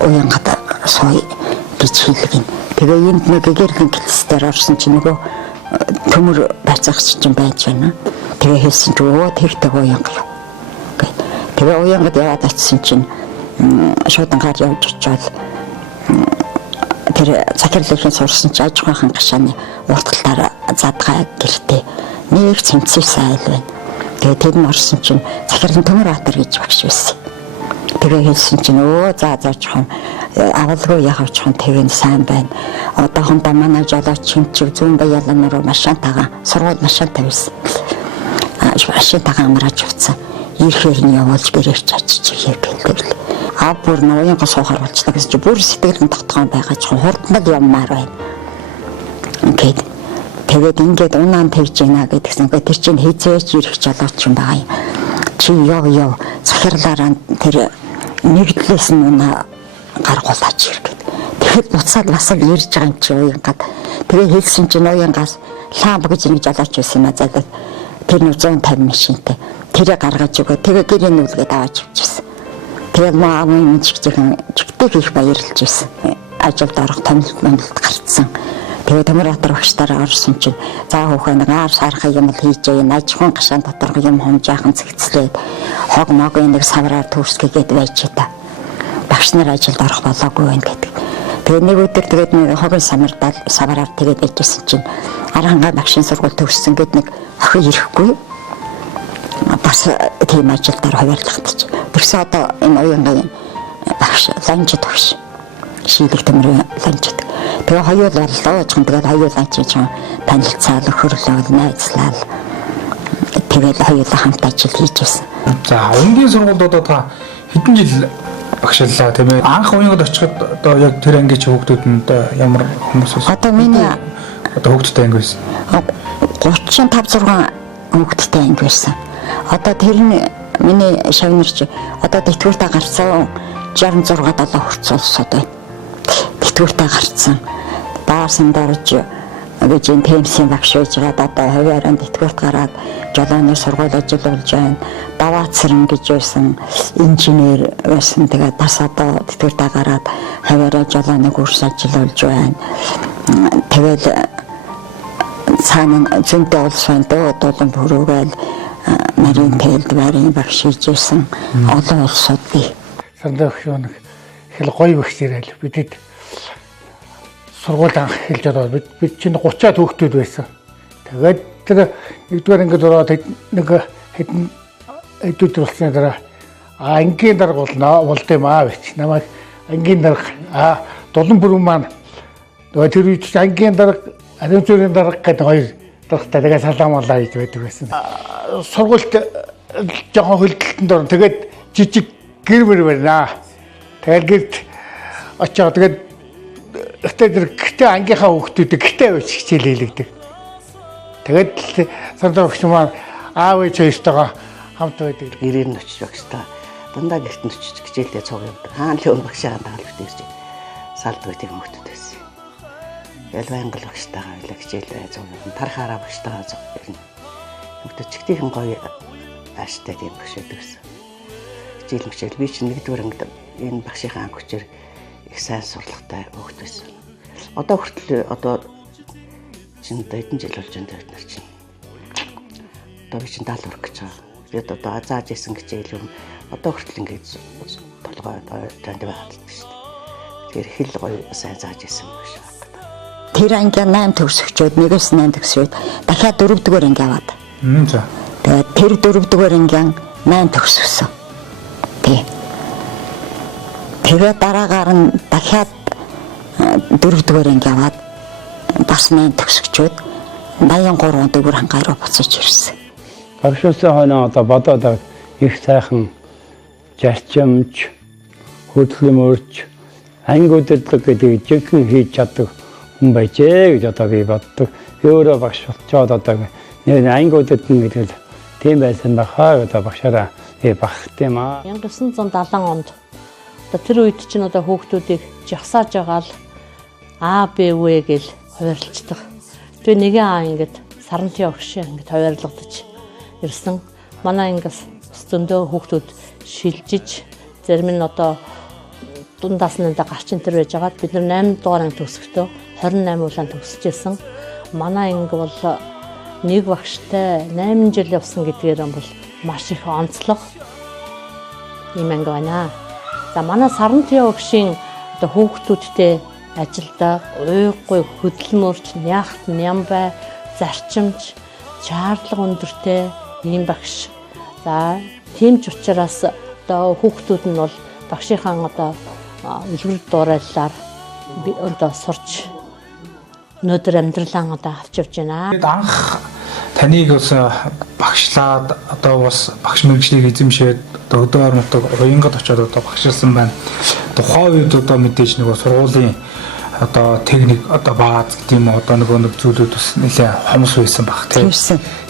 Уянгад сууя гэж хэлгэн. Тэгээ энд нэг гэрхэн гэлцээр орсон чинь нөгөө төмөр байцаагч чинь байж байна. Тэгээ хэлсэн чи өө тэгтэй уянга яв. Тэгээ уянгад яваад очисон чинь шуудангаар явж очивол тэр захирлын сурсан чи аж ахуйн гашааны урталтаар задгаа гэртээ нэг цэмцээ сайл байна. Тэгээ тэр нь орсон чинь захирлын Төмөрбаатар гэж багш байсан. Тэгээ хэлсэн чинь өө за жоохон авалгүй явчихсан тэгэн сайн байна. Одоохондоо манай жолооч чимчиг зүүн баялан руу машинтайгаа сургууль машинтай байсан. Машинтайгаа амраж явцсан. Ирэхээр нь явуулж гэрээч очиж хэлдэг. Аа бүр нууянга суухаар болчлаа гэсэн чи бүр сэтгэл нь тогтгоон байгаа ч хурднал явмаар байна. Тэгээд ингээд унаан тавьж гинэ гэдгсэн. Тэр чинь хизээч ирэх жолооч юм байгаа юм. Чи яв захирлаараа тэр нэгдлээс нь унаа гаргуулаач ирэх. Тэгэхэд буцаад бас л ирж байгаа юм чи уянгад. Тэгээ хэлсэн чинь уянгаас ламп гэж нэг жолооч байсан юм а залуу. Тэр 150 машинтай. Тэрэ гаргаж өгөө. Тэгээ гэрээ нүлгээд аваад явчихсан. Тэгээд маамын чигтэй хийх баярлж байсан. Ажилд орох томилт гарцсан. Тэгээд Төмөрбаатар багштараа орсон чинь за хөөхөө нэг сарах юм л хийж яа, аж ахуйн гашаан дотор юм хомжаахан цэгцлээд хог мог нэг савраар төрсгээд байж та. Багш нар ажилд орох болоогүй байх гэдэг. Тэгээд нэг өдөр тэгээд нэг хогийн савраар тэгээд байжсэн чинь Арангаа багшийн сургууль төгссөн гэд нэг охин ирэхгүй. Бас тийм ажилдаар хуваарлагдчих. Тэрс одоо энэ уянгийн багш ланжид багш. Шийдэх төмөр ланжид. Тэгээ хоёул боллоо. Тэгээд хоёулаа чинь танилцаал өхөрлөө найзлал. Тэгээд хоёулаа хамт ажил хийжсэн. За өнгийн сургуульд одоо та хэдэн жил багшлаа тийм ээ. Анх уянгад очиход одоо яг тэр ангич хүүхдүүд нь одоо ямар хүмүүс вэ? Одоо миний одоо хүүхдтэй анги байсан. 35 6 хүүхдтэй анги байсан. Одоо тэр нь миний шавнарч одоо тэтгэвртэ гарсан 66 7 хүрцүүлсэд байна. Тэтгэвртэ гарсан. Баасан дорж гэж энэ темсийн багш байж байгаа одоо хуваараа тэтгэврт гараад жолооны сургууль ажил болж байна. Даваацран гэж байсан инженер байсан. Тэгээд бас одоо тэтгэвртэ гараад хуваараа жолооны курс ажил болж байна. Тэгээд цаана зөнтэй улс байна дуулан бүрүүгээл нарийн тэлд барийн багш хийжсэн олон улсууд бий. Сандаа их нэг хэл гоё багш ирэл бидэд сургууль анх хэлж одоо бид чинь 30-аад хүүхдүүд байсан. Тэгээд тэр нэгдүгээр ангид ороод нэг хэдэн эдүүд болсны дараа ангийн дарга болд юм аа гэж намайг ангийн дарга дулан бүрэн маань нөгөө тэр үед ангийн дарга ариун зүрийн дарга гэдэг хоёр даргатай тэгээд салаамалаа гэж байдаг байсан. Сургуульд жоохон хөлдөлтөнд орно. Тэгээд жижиг гэр мөр байна. Тэгээд гэрт очоод тэгээд гэтээ ангийнхаа хүүхдүүдийг гэтээ байж хичээл хийлэгдэг. Тэгээд сандаа багш маань аав ээж хоёртойгоо хамт байдаг. Гэрээр нь очиж багштай дандаа гэрт нь очиж хичээлдээ цуг юм. Хаанлын багшаа дагалж ирж салдаг тийм хүүхдүүд байсан. Ялвангал багштайгаа хоёлаа хичээлээ цуг юм. Тархаараа багштайгаа цуг юм. Хүүхдүүд чигтийн гоё ааштай тийм багш байсан. Хичээл би чинь нэгдүгээр ангид энэ багшийнхаа анги хүчээр их сайн сурлагатай хүүхд байсан. Одоо хүртэл одоо чинь хэдэн жил болж байна бид нар чинь. Одоо би чинь 70 хүрэх гэж байгаа. Би одоо зааж исэн хичээл юм. Одоо хүртэл ингэж толгой танд байгаад байдаг шүү дээ. Тэгэхээр хэл гоё сайн зааж исэн багш байна. Тэр анги 8 төгсөгчөөд нэгээс 8 төгсөөд дахиад 4-р анги аваад. За. Тэгээд тэр 4-р анги 8 төгсгсөн. Тэгээд дараагаар нь дахиад 4-р анги аваад бас 8 төгсөгчөөд 83 дөөр хангаа руу буцаж ирсэн. Багшуулсан хойно одоо бодоод их сайхан зарчимч, хөдөлмөрч, анги удирдлага гэдэг жинхэнэ хийж чаддаг хүн байжээ гэж одоо би боддог. Өөрөө багш болчоод одоо нэг анги удирдна гэдэг л тийм байсан бахаа одоо багшаараа багт юм аа. 1970 онд одоо тэр үед чинь одоо хүүхдүүдийг жагсааж байгаа л А, Б, В гэж хуваарлцдаг. Тэгээ нэгэн А ингээд саранчийн огш ингээд хуваарлагдаж ирсэн. Манай ангиас зөндөө хүүхдүүд шилжиж зарим нь одоо дундаас нь гарч ин төр байж байгаад бид нар 8 дугаар анги төгсөхдөө 28 улаан төгсөж ирсэн. Манай анги бол нэг багштай 8 жил явсан гэдгээр бол маш их онцлог юм анги байна. За манай саранчийн огшийн одоо хүүхдүүдтэй ажилдаа уйггүй хөдөлмөрч, нягт, нямбай, зарчимч, чаарлага өндөртэй ийм багш. За тийм ч учраас одоо хүүхдүүд нь бол багшийнхаа одоо үлгэр дуурайлаар одоо сурч өнөөдөр амьдралаа одоо авч явж байна. Анх таныг бас багшлаад одоо бас багш мэргэжлийг эзэмшээд одоо өдөр нутаг уянгад очиод одоо багшилсан байна. Тухайн үед одоо мэдээж нөгөө сургуулийн одоо техник одоо бааз гэдэг юм одоо нэг зүйлүүд бас нэлээ хомс байсан баг тийм.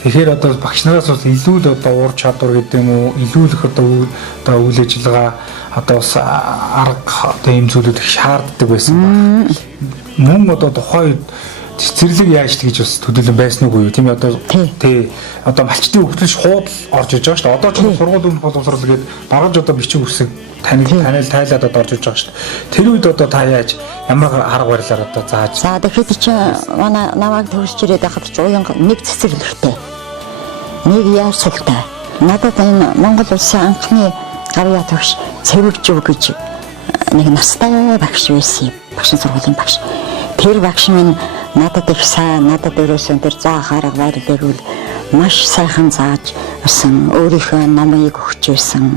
Тэгэхээр одоо багш нараас бас илүү л одоо ур чадвар гэдэг юм уу илүү их одоо үйл ажиллагаа одоо бас арга одоо ийм зүйлүүд их шаарддаг байсан баг. Мөн одоо тухайн үед цэцэрлэг яаж тэгж бас төдийлөн байсан уу тийм ээ одоо тий одоо малчтын хөгжлөж хуудал орж иж байгаа шүү дээ. Одоо ч сургууль өмнө боловсрол гээд баргаж одоо бичиг үсэг танил тайлаад одоо орж иж байгаа шүү дээ. Тэр үед одоо та яаж ямар арга барилаар одоо зааж. За тэгэхэд чи манай намайг төгсч ирээд байхад чи уянга нэг цэцэрлэгтэй. Нэг яасалтай. Надад энэ Монгол улсын анхны гавьяа төгш цэвэржүү гэж нэг настай багш байсан юм. Багшийн сургуулийн багш. Тэр багш минь надад их сайн, надад өрөөсөн тэр заахаар байрлалыг маш сайхан зааж өсөн. Өөрийнхөө номыг өгч байсан.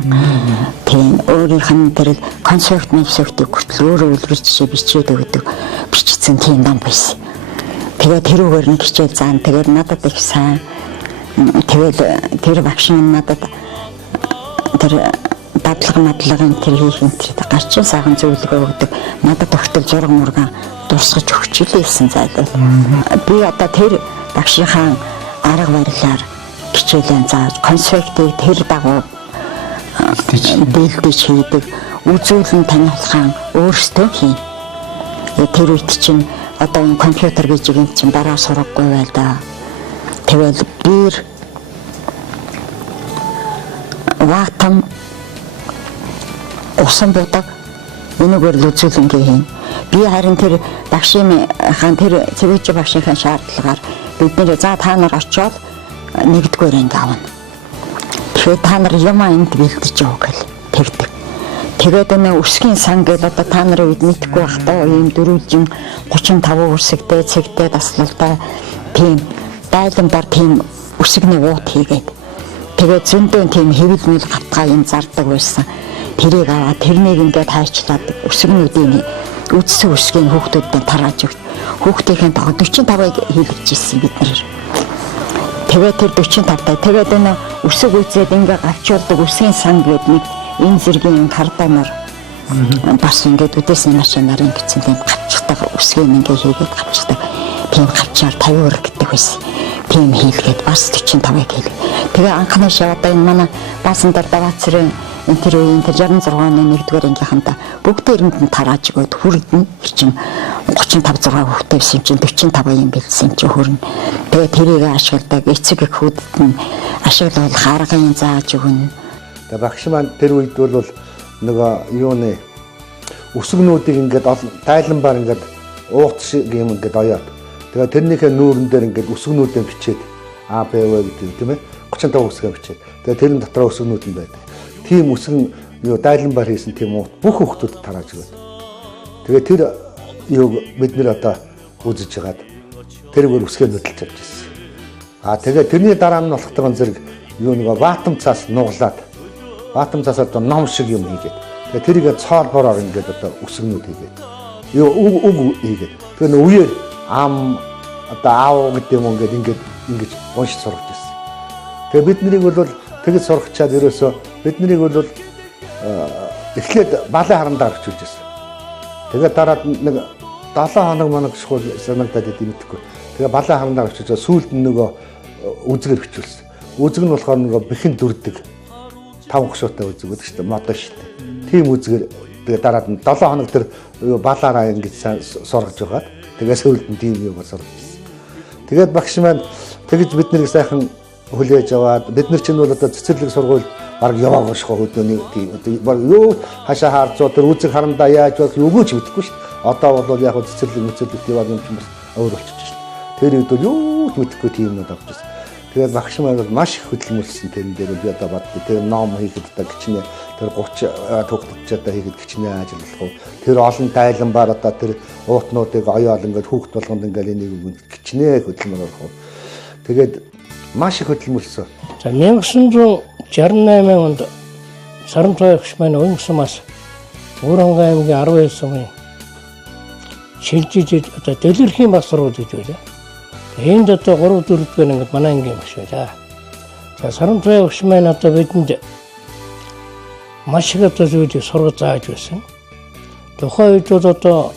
Тийм өөрийнх нь тэр концепт мэсэгтийг хүртэл өөрөө үлгэр жишээ бичээд өгдөг. Бичсэн тийм ном байсан. Тэгээд тэрүүгээр нэг хичээл заан. Тэгээд надад их сайн. Тэгээд тэр багш минь надад тэр дадлагын тэр хийх энэ гарчин сайхан зөвлөгөө өгдөг. Надад өгтөл зураг мургаан дурсгаж өгч илээсэн зайдаа. Би одоо тэр багшийнхаа арга барилаар хичээлэн зааж конспектыг тэр дагуу бэлдэж хийдэг. Үзүүлэн таниулахаа өөрсдөө хийн. Тэр үед чинь одоо энэ компьютер гэж юм чинь дараа сурахгүй байл да. Тэгэл бир ватам усан бодог энэгээр л үзүүлэнгээ хийн. Би харин тэр багшийн хаан тэр цэвэж багшийнхаа шаардлагаар бид нэр за та нар очиод нэгдүгээр анги авна. Тэгэхээр та нар ямаа энд бэлдэж яв гэл тэгдэг. Тэгээд энэ өсгийн сан гэл одоо та нарын үед мэдхгүй байх тоо ийм дөрвөлжин 35 үсэгтэй цэгтэй таслалтай тийм дайланбар тийм үсэгний уут хийгээд тэгээд зөндөө тийм хэвлэл гатгаа юм зардаг байсан. Тэрийг аваад тэрнийг ингээд хайчлаад өсгөнүүдийн үдсэг өсгийн хүүхдүүдэд тарааж өгд. Хүүхдийн 45-ыг хийлгэжсэн бид нар. Тэгээд тэр 45-тай тэгээд энэ өсөг үцээд ингээд авчуулдаг өсгийн сан гэдэг нэг энэ зэргийн картоноор бас ингээд үдээсний машинаар ингэсэн тийм гавчдаг өсгийн ингээд хийгээд гавчдаг. Тийм гавчаар 50 өрг гэдэг байсан. Тийм хийлгээд бас 45-ыг хийлгээ. Тэгээ анхны шаа одоо энэ манай баасан дээр даваацрын энэ тэр үеийн 66 оны 1-р ангийнхантаа бүгдээрэнд нь тарааж өгөөд хүрдэн чинь 35 6 хүүхдтэй байсан чинь 45 юм бэлдсэн чинь хүрнэ. Тэгээ тэрийг ашигладаг эцэг эхүүдэд нь ашиглуулах аргын зааж өгнө. Тэгээ багш маань тэр үед бол нөгөө юуны өсгнүүдийг ингээд тайланбар ингээд уут шиг юм ингээд оёод. Тэгээ тэрнийхээ нүүрэн дээр ингээд өсгнүүдээ бичээд А Б В гэдэг тийм ээ 35 үсгээ бичээд. Тэгээ тэрэн дотроо өсгнүүд нь байдаг. Тийм үсгэн юу дайланбар хийсэн тийм уут бүх хүүхдүүдэд тарааж өгöd. Тэгээ тэр юу бид нэр одоо үзэж хагаад тэргээр үсгээ нөтөлж авч ирсэн. Тэгээ тэрний дараа нь болохтойгоо зэрэг юу нэг ватам цаас нуглаад ватам цаасаар одоо ном шиг юм хийгээд. Тэгээ тэрийг цоол бороор ингээд одоо үсгнүүд хийгээд. Юу үг хийгээд. Тэгээ нөө үеэр ам одоо аав гэдэг юм ингээд ингэж уншиж сургаж ирсэн. Тэгээ бид нарыг бол тэгж сургачаад ерөөсөө бид нарыг бол эхлээд балан харандаа орчуулж ирсэн. Тэгээ дараад нэг 7 хоног манаг шууд санагдаад идэв мэдхгүй. Тэгээ балан харандаа орчуулж сүүлд нь нөгөө үзгэр хөвчүүлсэн. Үзэг нь болохоор нөгөө бэхэн дүрдэг 5 гушуутай үзэг гэдэг чинь модо шít. Тийм үзгэр тэгээ дараад нь 7 хоног тэр балаараа ингэж сургаж байгаад тэгээ сүүлд нь тийм юм сургаж ирсэн. Тэгээд багш маань тэгж бид нарыг сайхан хүлээж аваад бид нар чинь бол одоо цэцэрлэг сургуульд баг яваагашгүй хөдөөний тийм баг юу хашаа хаарцоо тэр үзэг харандаа яаж болох юу гэж мэдэхгүй шүү дээ. Одоо бол яг цэцэрлэг яваад юм чинь бас өөр болчихж шүү дээ. Тэр үед бол юу ч мэдэхгүй тийм юм авч ирсэн. Тэгээд багш маань бол маш их хөдөлмөрлсөн тэрэн дээр би одоо бат тэр ном хийхэд одоо гिचнэ тэр 30 төгтөж одоо хийхэд гिचнэ ажиллах уу. Тэр олон тайланбар одоо тэр уутнуудыг оёол ингээд хүүхд болгонд ингээд энийг гिचнэ хөдөлмөр болох уу. Тэгээд маш их хөдөлмөрлсөн. За 1968 онд Саранчой эгч маань уянсамаас Уурангаа аймгийн 19 сумын шинжиж одоо дэлгэрхийн бас сургууль гэж байлаа. Энд одоо 3 4 ингээд манай ангийн багш байлаа. За Саранчой эгч маань одоо бидэнд маш их одоо зүйлийг сургаж зааж байсан. Тухайн үед бол одоо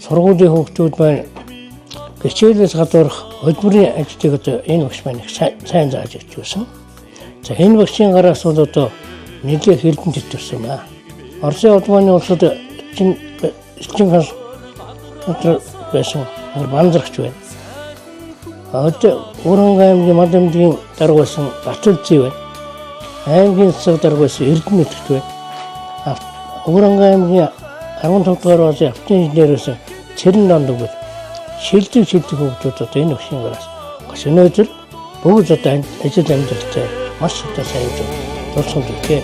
сургуулийн хүүхдүүд маань хичээлээс гадуурх хөдөлмөрийн ажлыг одоо энэ багш маань их сайн зааж өгч байсан. За энэ багшийн гараас бол одоо нэлээд хэрдэн тэтвэрсэн юм аа. Оросын улманы улсад чинь хас одоо байсан банзарч байна. Одоо Уранга аймгийн Мадамдгийн дарга байсан Батүлцээ байна. Аймгийн засаг дарга байсан Эрдэнэ нутагт байна. Уранга аймгийн 15 дугаар болон автын инженер байсан Цэрэн Нондог байна. Шилдэг хүүхдүүд одоо энэ өгшин гараас. Гос өнөөдөр бүгд одоо ажил амжилттай маш одоо сайн дурсамж өгье.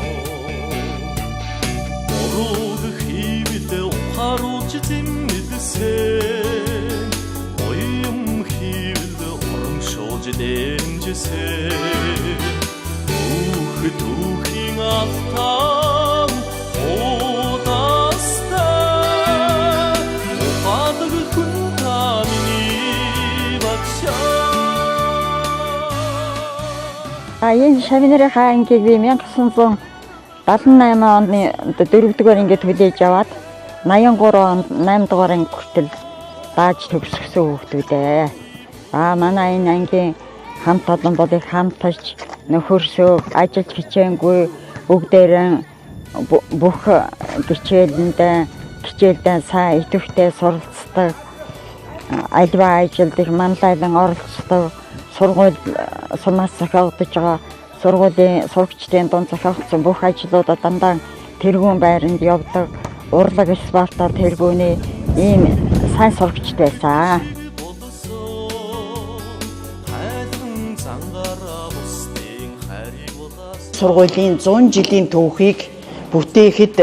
Энэ Шавнырынхаа ангийг би 1978 оны 4-р ингээд хүлээж аваад 83 онд 8-р анги хүртэл дааж төгсгсөн хүүхдүүдээ. Манай энэ ангийн хамт олон болыг хамтарч нөхөрсөө ажиллаж хичээнгүй бүгдээрээ бүх хичээлдээ сайн идэвхтэй суралцдаг. Альва ажилд их манлайлан оролцдог. Сургууль сумаас захиагдаж байгаа сургуулийн сурагчдын дунд захиагдсан бүх ажлуудаа дандаа тэргүүн байранд явдаг. Урлаг асфальтаар тэргүүний ийм сайн сурагчд байсан. Сургуулийн 100 жилийн түүхийг бүтээхэд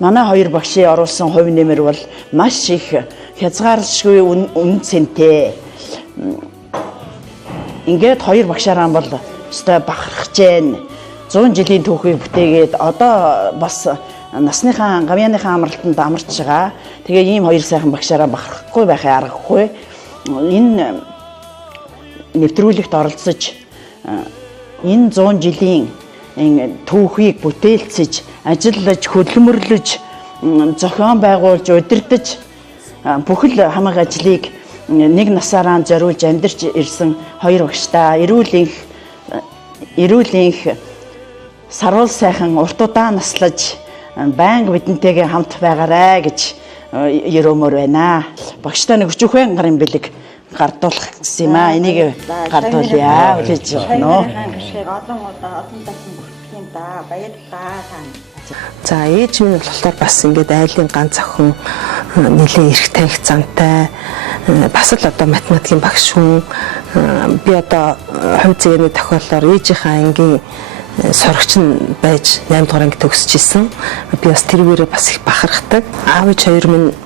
манай хоёр багшийн оруулсан хувь нэмэр бол маш их хязгааршгүй үнэ цэнтэй. Ингээд хоёр багшаараа бол өстой бахархаж байна. 100 жилийн түүхийг бүтээгээд одоо бас насныхаа гавьяаныхаа амралтанд амарч байгаа. Тэгээ ийм хоёр сайхан багшаараа бахархгүй байхын аргагүй. Энэ нэвтрүүлэгт оролцож энэ 100 жилийн түүхийг бүтээлцэж, ажиллаж, хөдөлмөрлөж, зохион байгуулж, удирдах бүхэл хамаг ажлыг нэг насаараа зориулж амьдарч ирсэн хоёр багштай эрүүл энх саруул сайхан урт удаан наслаж байнга бидэнтэйгээ хамт байгаарай гэж ерөөмөр байна. Багштай нэг өчүүхэн гарын бэлэг гардуулах гэсэн юм аа. Энийг гардуулъя. Хүлээж байна. Олон удаа олон дахин бүртгэх юм да. Баярлалаа тань. За ээж минь болохоор бас ингээд айлын ганц охин нэлээд эрх таних замтай бас л одоо математикийн багш хүн би одоо хувь зээний тохиолдолоор ээжийнхээ ангийн сурагч нь байж 8 дугаар анги төгсөж исэн. Би бас тэрүүгээрээ бас их бахархдаг. Аав ээж хоёр минь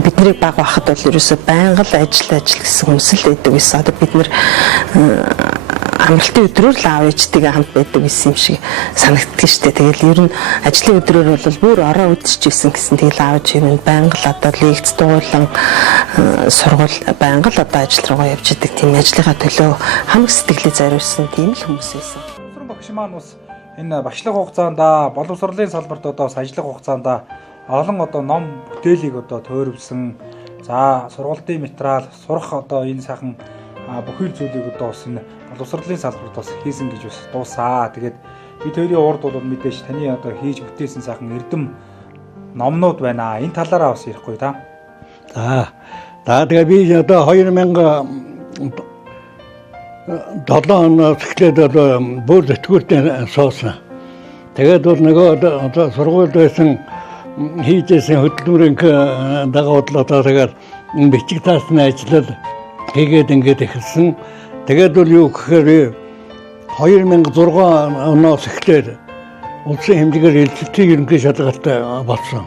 бидний баг байхад бол ерөөсөө байнга л ажил гэсэн хүмүүс л байдаг байсан. Одоо бид нэр амралтын өдрөөр л аав ээжтэйгээ хамт байдаг гэсэн юм шиг санагддаг шүү дээ. Тэгэл ер нь ажлын өдрөөр бол бүр ороо үдчихсэн гэсэн. Тэгэл аав ээж минь байнга л одоо лекц дуулан сургууль байнга л одоо ажил руугаа явж идэг. Тийм ажлынхаа төлөө хамаг сэтгэлээ зориулсан тийм л хүмүүс байсан. Багш маань бас энэ багшлах хугацаанд боловсролын салбарт одоо ажиллах хугацаанд олон одоо ном бүтээлийг одоо тойрвсон. За сургалтын материал сурах одоо энэ сайхан бүхэл зүйлийг одоо бас энэ боловсролын салбарт бас хийсэн гэж бас дуусаа. Тэгээд бид хоёрын урд бол мэдээж таны одоо хийж бүтээсэн сайхан эрдэм номнууд байна. Энэ талаараа бас ярихгүй та. За тэгээ би одоо 2007 оноос эхлээд одоо бүр зэтгүүлтээр суусан. Тэгээд бол нөгөө одоо сургуульд байсан хийжсэн хөдөлмөрийн дагуу бодлоо тэгээд бичиг таасны ажил хийгээд ингээд эхэлсэн. Тэгээд бол юу гэхээр 2006 оноос эхлээд улсын хэмжээгээр элдвэтийн ерөнхий шалгалт болсон.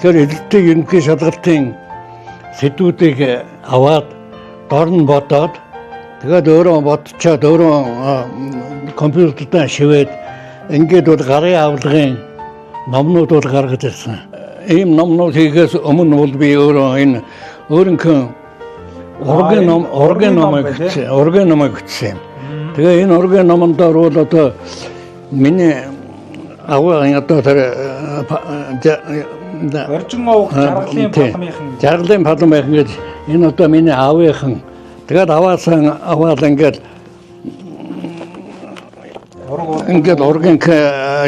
Тэгэхээр элдвэтийн ерөнхий шалгалтын сэдвүүдийг аваад дор нь бодоод тэгээд өөрөө бодчоод өөрөө компьютердаа шивээд ингээд бол гарын авлагын номнууд бол гаргаж ирсэн. Ийм номнууд хийхээс өмнө бол би өөрөө энэ өөрийнхөө ургийн номыг бичсэн. Тэгээ энэ ургийн номонд бол одоо миний аваа одоо тэр орчин овог жаргалын палмынхан гэж энэ одоо миний аавынхан. Тэгээд аваад ингээд ургийн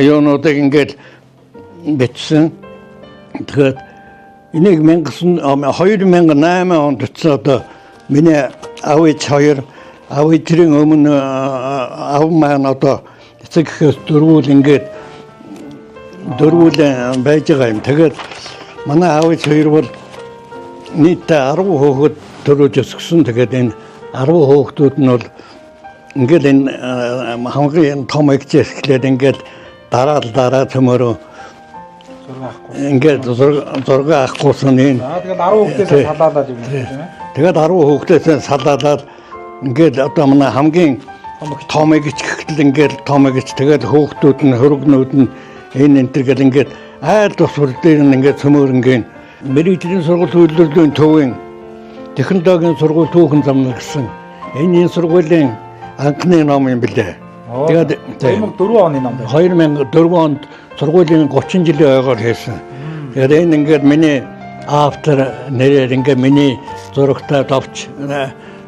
юунуудыг ингээд бичсэн. Тэгээд энийг 2008 онд бичсэн одоо миний аав ээж хоёр аав эдрийн өмнө аав маань одоо эцэг гэхээс дөрвөл ингээд дөрвөл байж байгаа юм. Тэгээд манай аав хоёр бол нийтдээ 10 хүүхэд төрөөж өсгсөн. Тэгээд энэ 10 хүүхдүүд нь бол ингээд энэ хамгийн том эгчээс эхлээд ингээд дараа төмөрөө ингээд зураг авахгүйсэн энэ. Тэгээд 10 хүүхдээс салаалаад юм тийм ээ. Тэгээд 10 хүүхдээс салаалаад ингээд одоо манай хамгийн том эгч гэхтэл ингээд том эгч тэгээд хүүхдүүд нь хөргнүүд нь энэ гэл ингээд айл тусвар дээр нь ингээд цөмөрнгийн мэрэгжлийн сургууль үйлдвэрлэлийн төвийн технологийн сургууль түүхэн замнаа гэсэн энэ сургуулийн анхны ном юм билээ. Тэгээд 2004 оны ном байна. 2004 онд сургуулийн 30 жилийн ойгоор хийсэн. Тэгээд энэ ингээд миний автор нэрээр ингээд миний зурагтай товч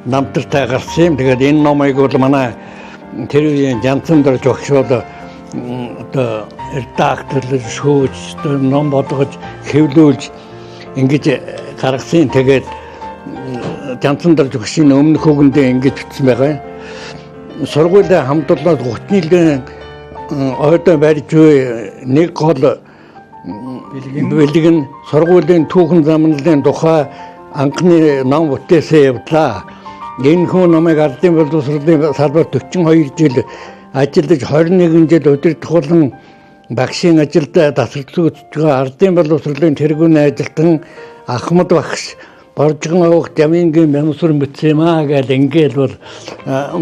намтартай гарсан юм. Тэгээд энэ номыг бол манай тэр үеийн Жанцандар жогч бол одоо редакторлж шүүж ном бодгож хэвлүүлж ингэж гаргасан. Тэгээд Жанцандар жогчийн өмнөх үгэндээ ингэж бичсэн байгаа. Сургуулийн хамтлаад 30 жилийн ойдоо барьж буй нэг гол бэлэг нь сургуулийн түүхэн замналын тухай анхны ном бүтээсэн явдлаа. Энэ хүн номыг ардын боловсролын салбарт 42 жил ажиллаж 21 жил удирдахуулан багшийн ажилд тасралтгүй байгаа ардын боловсролын тэргүүний ажилтан Ахмад багш Боржгон авах Дамингийн мянсур мэдсэн юм аа гэж ингээд бол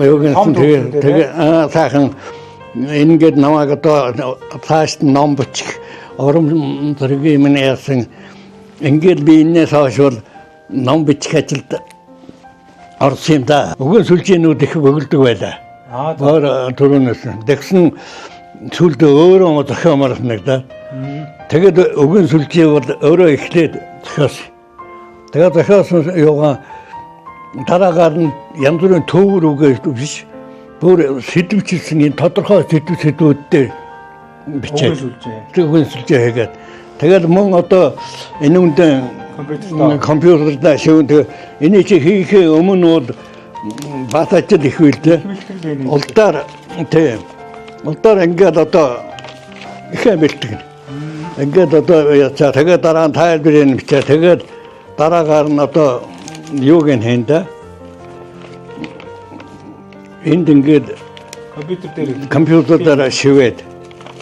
явуулсан. Тэгээ сайхан ингээд намайг одоо цааш ном бичих урам зориг юм яасан. Ингээд би энэс хойш бол ном бичих ажилд орсон юм да. Өгөн сүлжээнүүд их бөгөлдөг байлаа. Өөр төрөнөөс. Тэгсэн сүлд өөрөө зохиомор санагдаа. Тэгээд өгөн сүлжээ бол өөрөө эхлээд зохиосон. Тэгээд зохиосон юугаа дараагаар нь янз бүрийн төвөр үгээр биш. Бүр сэдвчилсэн энэ тодорхой сэдвүүд дээр бичээд өгөн сүлжээ хийгээд. Тэгээд мөн одоо энэ үндэ компьютерда шивэн энийг чи хийхээ өмнө бол бат ажил их үйлдэ. Улдаар тийм. Улдаар ингээд одоо ихэ бэлтгэн. Ингээд одоо яцаа тэгээд дараа нь тайлбарыг бичээ. Тэгээд дараагаар нь одоо юуг нь хийнэ. Энд ингээд компьютер дээр шивээд.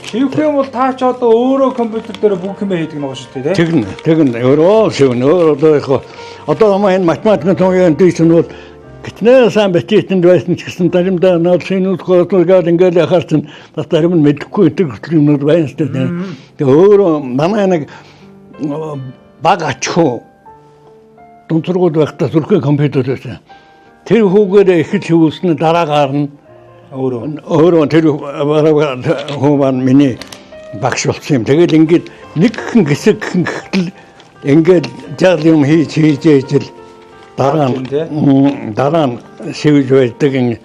Шивэх юм бол та ч одоо өөрөө компьютер дээр бүх юм хийдэг нэг шүү дээ тийм. Тэгнэ өөрөө шивнэ. Өөрөө одоо энэ математикийн төвийн дэйсэн бол гитнээ сайн бичээтэнд байсан ч гэсэн заримдаа наадсынууд гоцолгаад ингээд яхаарсан бас зарим нь мэдэхгүй гэдэг юмнууд байна шүү дээ. Тэгээ өөрөө манай нэг баг ачхуу тунцрууд байхдаа зүрхэн компьютер байсан. Тэр хүүгээр их л хөвснө дараагаар нь өөрөө тэр хүн маань миний багш болсон юм. Тэгэл ингээд нэг хэсэг гэхэл ингээд жал юм хийж ижил дараа нь шивж байдаг юм.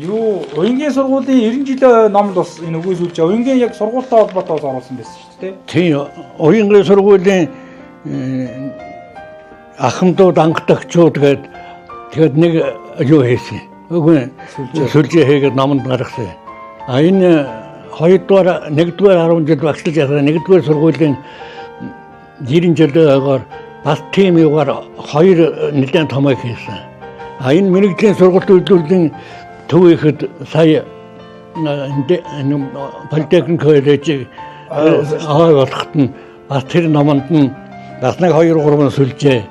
Юу уянгийн сургуулийн 90 жилийн номд бас энэ үгүй сүлжээ уянгийн яг сургуультай холбоотой оруулсан байсан шүү дээ. Тийм уянгийн сургуулийн ахмадууд анхдагчуд тэгээд нэг юу хийсэн. Үгүй сүлжээ хийгээд номонд гаргасан. А энэ 2-р 1-р 10 жил багшлаж явсан 1-р сургуулийн 90 жилийн ойгоор бас тийм югаар 2 нэлээд томыг хийсэн. А энэ мэрэгжлийн сургууль үйлдвэрлэлийн төвөөхөд сая политехник коллеж болоход нь бас тэр номонд нь бас нэг 2-3 сүлжээ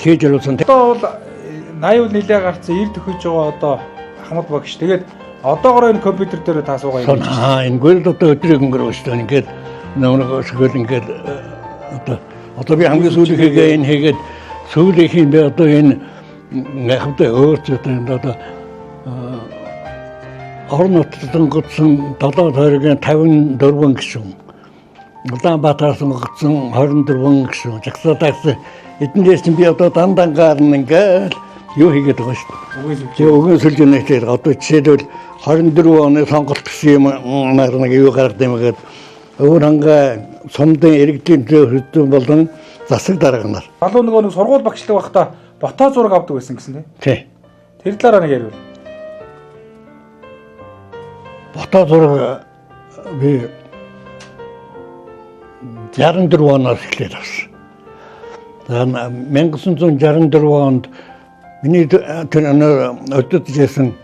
хийж ирүүлсэн. Одоо бол 80 нилээ гарцсан ир төхөж байгаа одоо Ахмад багш. Тэгээд одоогоор энэ компьютер дээр та суугаа юм. Энэ гол одоо өдрийг өнгөрөөж байна. Ингээд нөгөө шгөл ингээд одоо би хамгийн сүүлийнхээ энэ хийгээд сүүлийнх нь одоо энэ нэхвдээ өөрчлөлт одоо орон нутгад сонгогдсон 7 тойргийн 54 гишүүн. Улаанбаатар сонгогдсон 24 гишүүн. Жагсаатаас эднээс би одоо дандангаар нь ингээд юу хийгээд байгаа шүү дээ. Тэгээ өгөн сүлжээнээр одоо жишээлбэл 24 оны сонголт гэсэн юм нэг юу гардаг юм гээд өөр хангаа сумдын иргэдийн хөдөлгөөн болон засаг дарга нар. Залуу нөгөө нэг сургууль багшлаг байхдаа ботоо зураг авдаг байсан гэсэн тийм. Тэр талаараа нэг ярил. Ботоо зураг би 64 оноос эхлээд авсан. За 1964 онд миний тэр өдөржсэн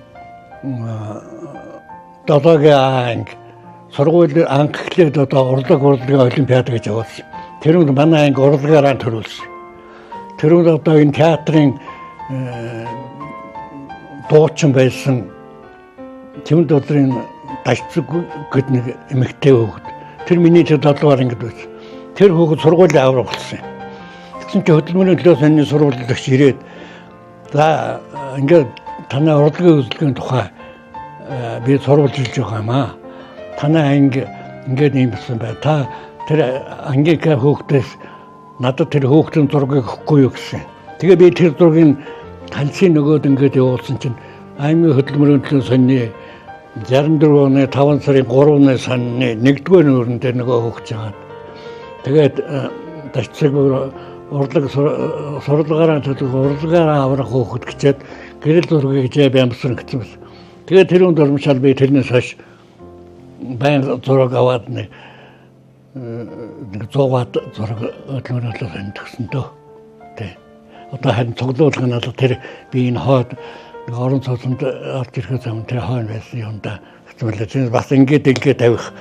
долоогийн анги сургуулийн анги эхлээд одоо урлагийн олимпиад гэж явуулсан. Тэр нь манай анги урлагаараа төрүүлсэн. Тэр нь одоо энэ театрын дуучин байсан Тэмд өдрийн дашцэг гэд нэг эмэгтэй хүүхэд. Тэр миний тэр 7 дугаар ангид байсан. Тэр хүүхэд сургуулийн авраг болсон. Тэгсэн чинь хөдөлмөрийн төлөө сонины сургуулийн ирээд за ингээд танай урлагийн үйлдвэрлэлийн тухай би сурвалж хэлж байгаа юм аа. Танай анги ингээд юм болсон бай. Та тэр ангийн хүүхдээс надад тэр хүүхдийн зургийг өгөхгүй юу гэсэн. Тэгээ би тэр зургийг таньсын нөгөөд ингээд явуулсан чинь аймгийн хөдөлмөрийн төлөө сонины 64 оны 5 сарын 3-ны санны 1-р нүүрэн дээр нөгөө хөгж байгаа. Тэгээд дашцэг урлаг сурлагаараа аврах хөөхд гэчээд гэрэл зургийг жив ямсан гэсэн байна. Тэгээд тэр үнд урамшаал би тэрнээс хойш байн зураг аваад нэг 100-аад зураг өдлөөрөөр хандсан дөө. Тэ. Одоо харин цуглуулга нь тэр би энэ хойд орон цогцонд орж ирэхэд юм тэр хойно байсан юм да. Тэгвэл бас ингээд тавих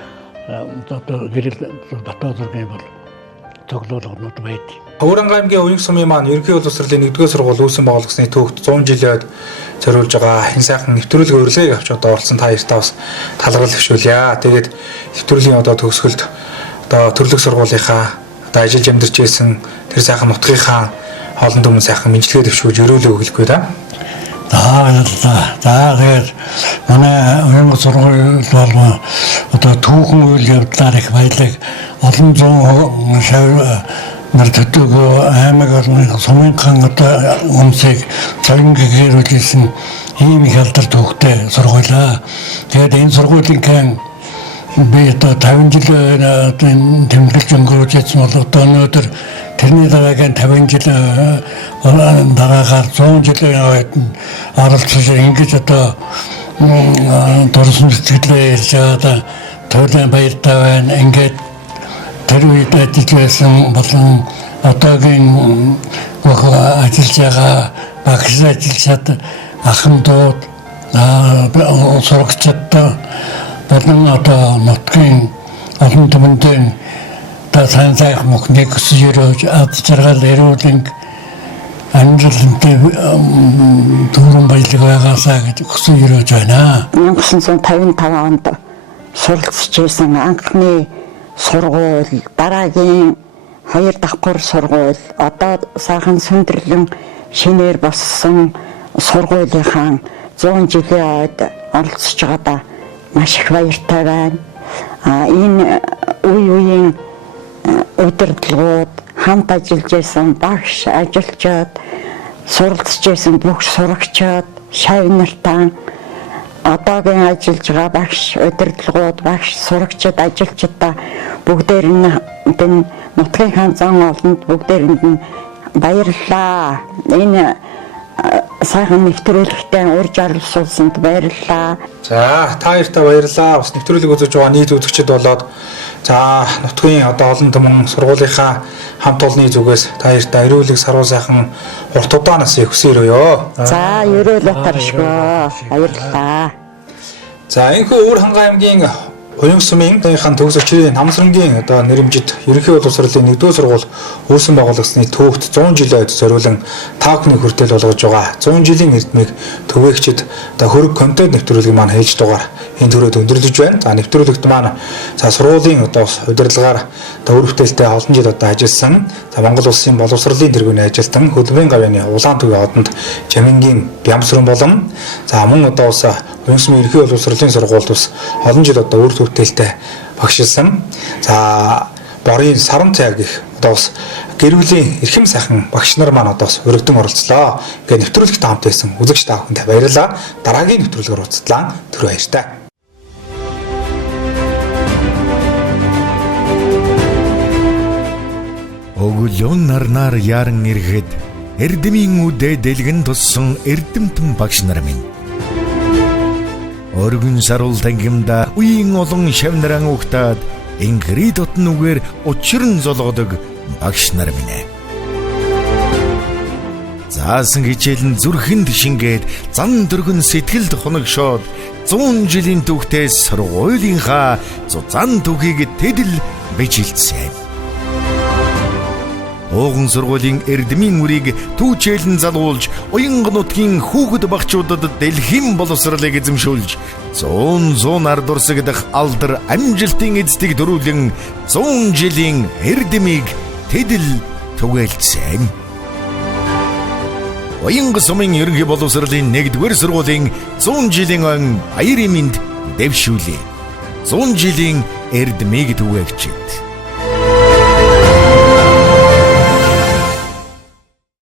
одоо гэрэл батаа зургийн бол цуглуулгууд байд. Хөврөнгө аймгийн уян сумын маань ерөнхий боловсролын 1-р сургууль үүсгэн байгуулагдсны түүхт 100 жилийн зориулж байгаа энэ сайхан нэвтрүүлэг урилгыг авч одоо оролцсон та хоёртаа бас талархал хөшүүлье. Тэгээд нэвтрүүлгийн одоо төгсгөлд одоо төрлөх сургуулийнхаа одоо ажиллаж амьдарч байсан тэр сайхан нутгийнхаа хоолн төмөн сайхан мэдлэгээ төвшүүлж өрөөлөө өглөхгүй да. За тэгээд манай уян сургууль бол одоо түүхэн үйл явдлаар их баялаг олон зуун шавь нар төдөө аймаг орны сумынхан одоо өмсөйг цагийн гэрүүлсэн ийм их алдар түүхтэй сургуулаа. Тэгээд энэ сургуулийн би одоо 50 жил тэмдэглэж өнгөрөөж ирсэн бол одоо өнөөдөр тэрний дараагийн 50 жил дараагаар 100 жилийн үед оролцож ингэж одоо дурсан сэтгэлээр ярьж байгаа төлөв баяртай байна. Ингээд тэр үед ажиллаж байсан болон одоогийн ажиллаж байгаа багш ажиллаад ахмадууд сурагчид болон одоо нутгийн олон түмэндээ та сайн сайхан мөхнийг өсөж өрөөж ад жаргал эрүүлэн амжилттай дүүрэн баялаг байгаасаа гэж өсөж өрөөж байна. 1955 онд суралцж байсан анхны сургууль, дараагийн 2 давхар сургууль, одоо сайхан сүндэрлэн шинээр болсон сургуулийнхаа 100 жилийн ойд оролцож байгаадаа маш их баяртай байна. Энэ үеийн удирдлагууд, хамт ажиллаж байсан багш, ажилчид, суралцж байсан бүх сурагчид, шавь нартаа одоогийн ажиллаж байгаа багш, удирдлагууд, багш, сурагчид, ажилчидаа бүгдээр нь нутгийн зан олонд бүгдээрэнд нь баярлалаа. Энэ сайхан нэвтрүүлэгтээ урьж оролцуулсанд баярлалаа. За та хоёртаа баярлалаа. Бас нэвтрүүлэг үзэж байгаа нийт үзэгчид болоод за нутгийн одоо олон түмэн сургуулийнхаа хамт олонны зүгээс та хоёртаа эрүүлэг саруу сайхан урт удаанаас их хүсээрөөё. За ерөөлөө таршгаа баярлалаа. За энэхүү Өвөр Хангай аймгийн уян сумын төгс өчрийн намсрангийн одоо нэрэмжит ерөнхий боловсролын 1-р сургууль үүсгэн байгуулагдсны түүхт 100 жилийн үед зориулан 5 хүний хүртэл болгож байгаа. 100 жилийн эрдмийг түгээгчид одоо хөрөг контент нэвтрүүлэг маань хийж дугаар энэ төрөд өндөрлөж байна. За нэвтрүүлэгт маань за сургуулийн одоо удирдлагаар одоо өр бүтээлтэй олон жил одоо ажилласан. За Монгол улсын боловсролын тэргүүний ажилтан хөдөлмөрийн гавьяаны улаан төвийн одонд Жамингийн Бямсрын болон за мөн одоо ус уян сумын ерөнхий боловсролын сургуульд ус олон жил одоо өр бүтээлтэй багшилсан. За борын саран цай гэх одоо бас гэр бүлийн эрхэм сайхан багш нар маань одоо бас өргөдөн оролцлоо. Ингээд нэвтрүүлэгт хамт байсан үзэгч та бүхэнд баярлалаа. Дараагийн нэвтрүүлгээр уулзлаа. Түр баяртай. Өглөө нарнаар яран ирэхэд эрдэмийн үдэ дэлгэн туссан эрдэмтэн багш нар минь. Оргин саруул тангимда үеийн олон шавнаран угтаад ингри дотн үгээр учран золгодог багш нар минь. Заасан хичээлэн зүрхэнд шингээд зан дөргөн сэтгэлд хоногшоод 100 жилийн түүхтээс сургуулийнхаа зузаан түүхийг тэдэл бижилсэн. Ууган сургуулийн эрдмийн үрийг түүчээлэн залуулж, уянга нутгийн хүүхэд багчуудад дэлхийн боловсролыг эзэмшүүлж, 100 ард урсаг дах алдар амжилтын эзэдийг дөрүүлэн 100 жилийн эрдмийг тэдэл түгээлсэн. Уянга сумын ерөнхий боловсролын 1-р сургуулийн 100 жилийн өн баярын мэнд дэвшүүлээ. 100 жилийн эрдмийг түгээгчид.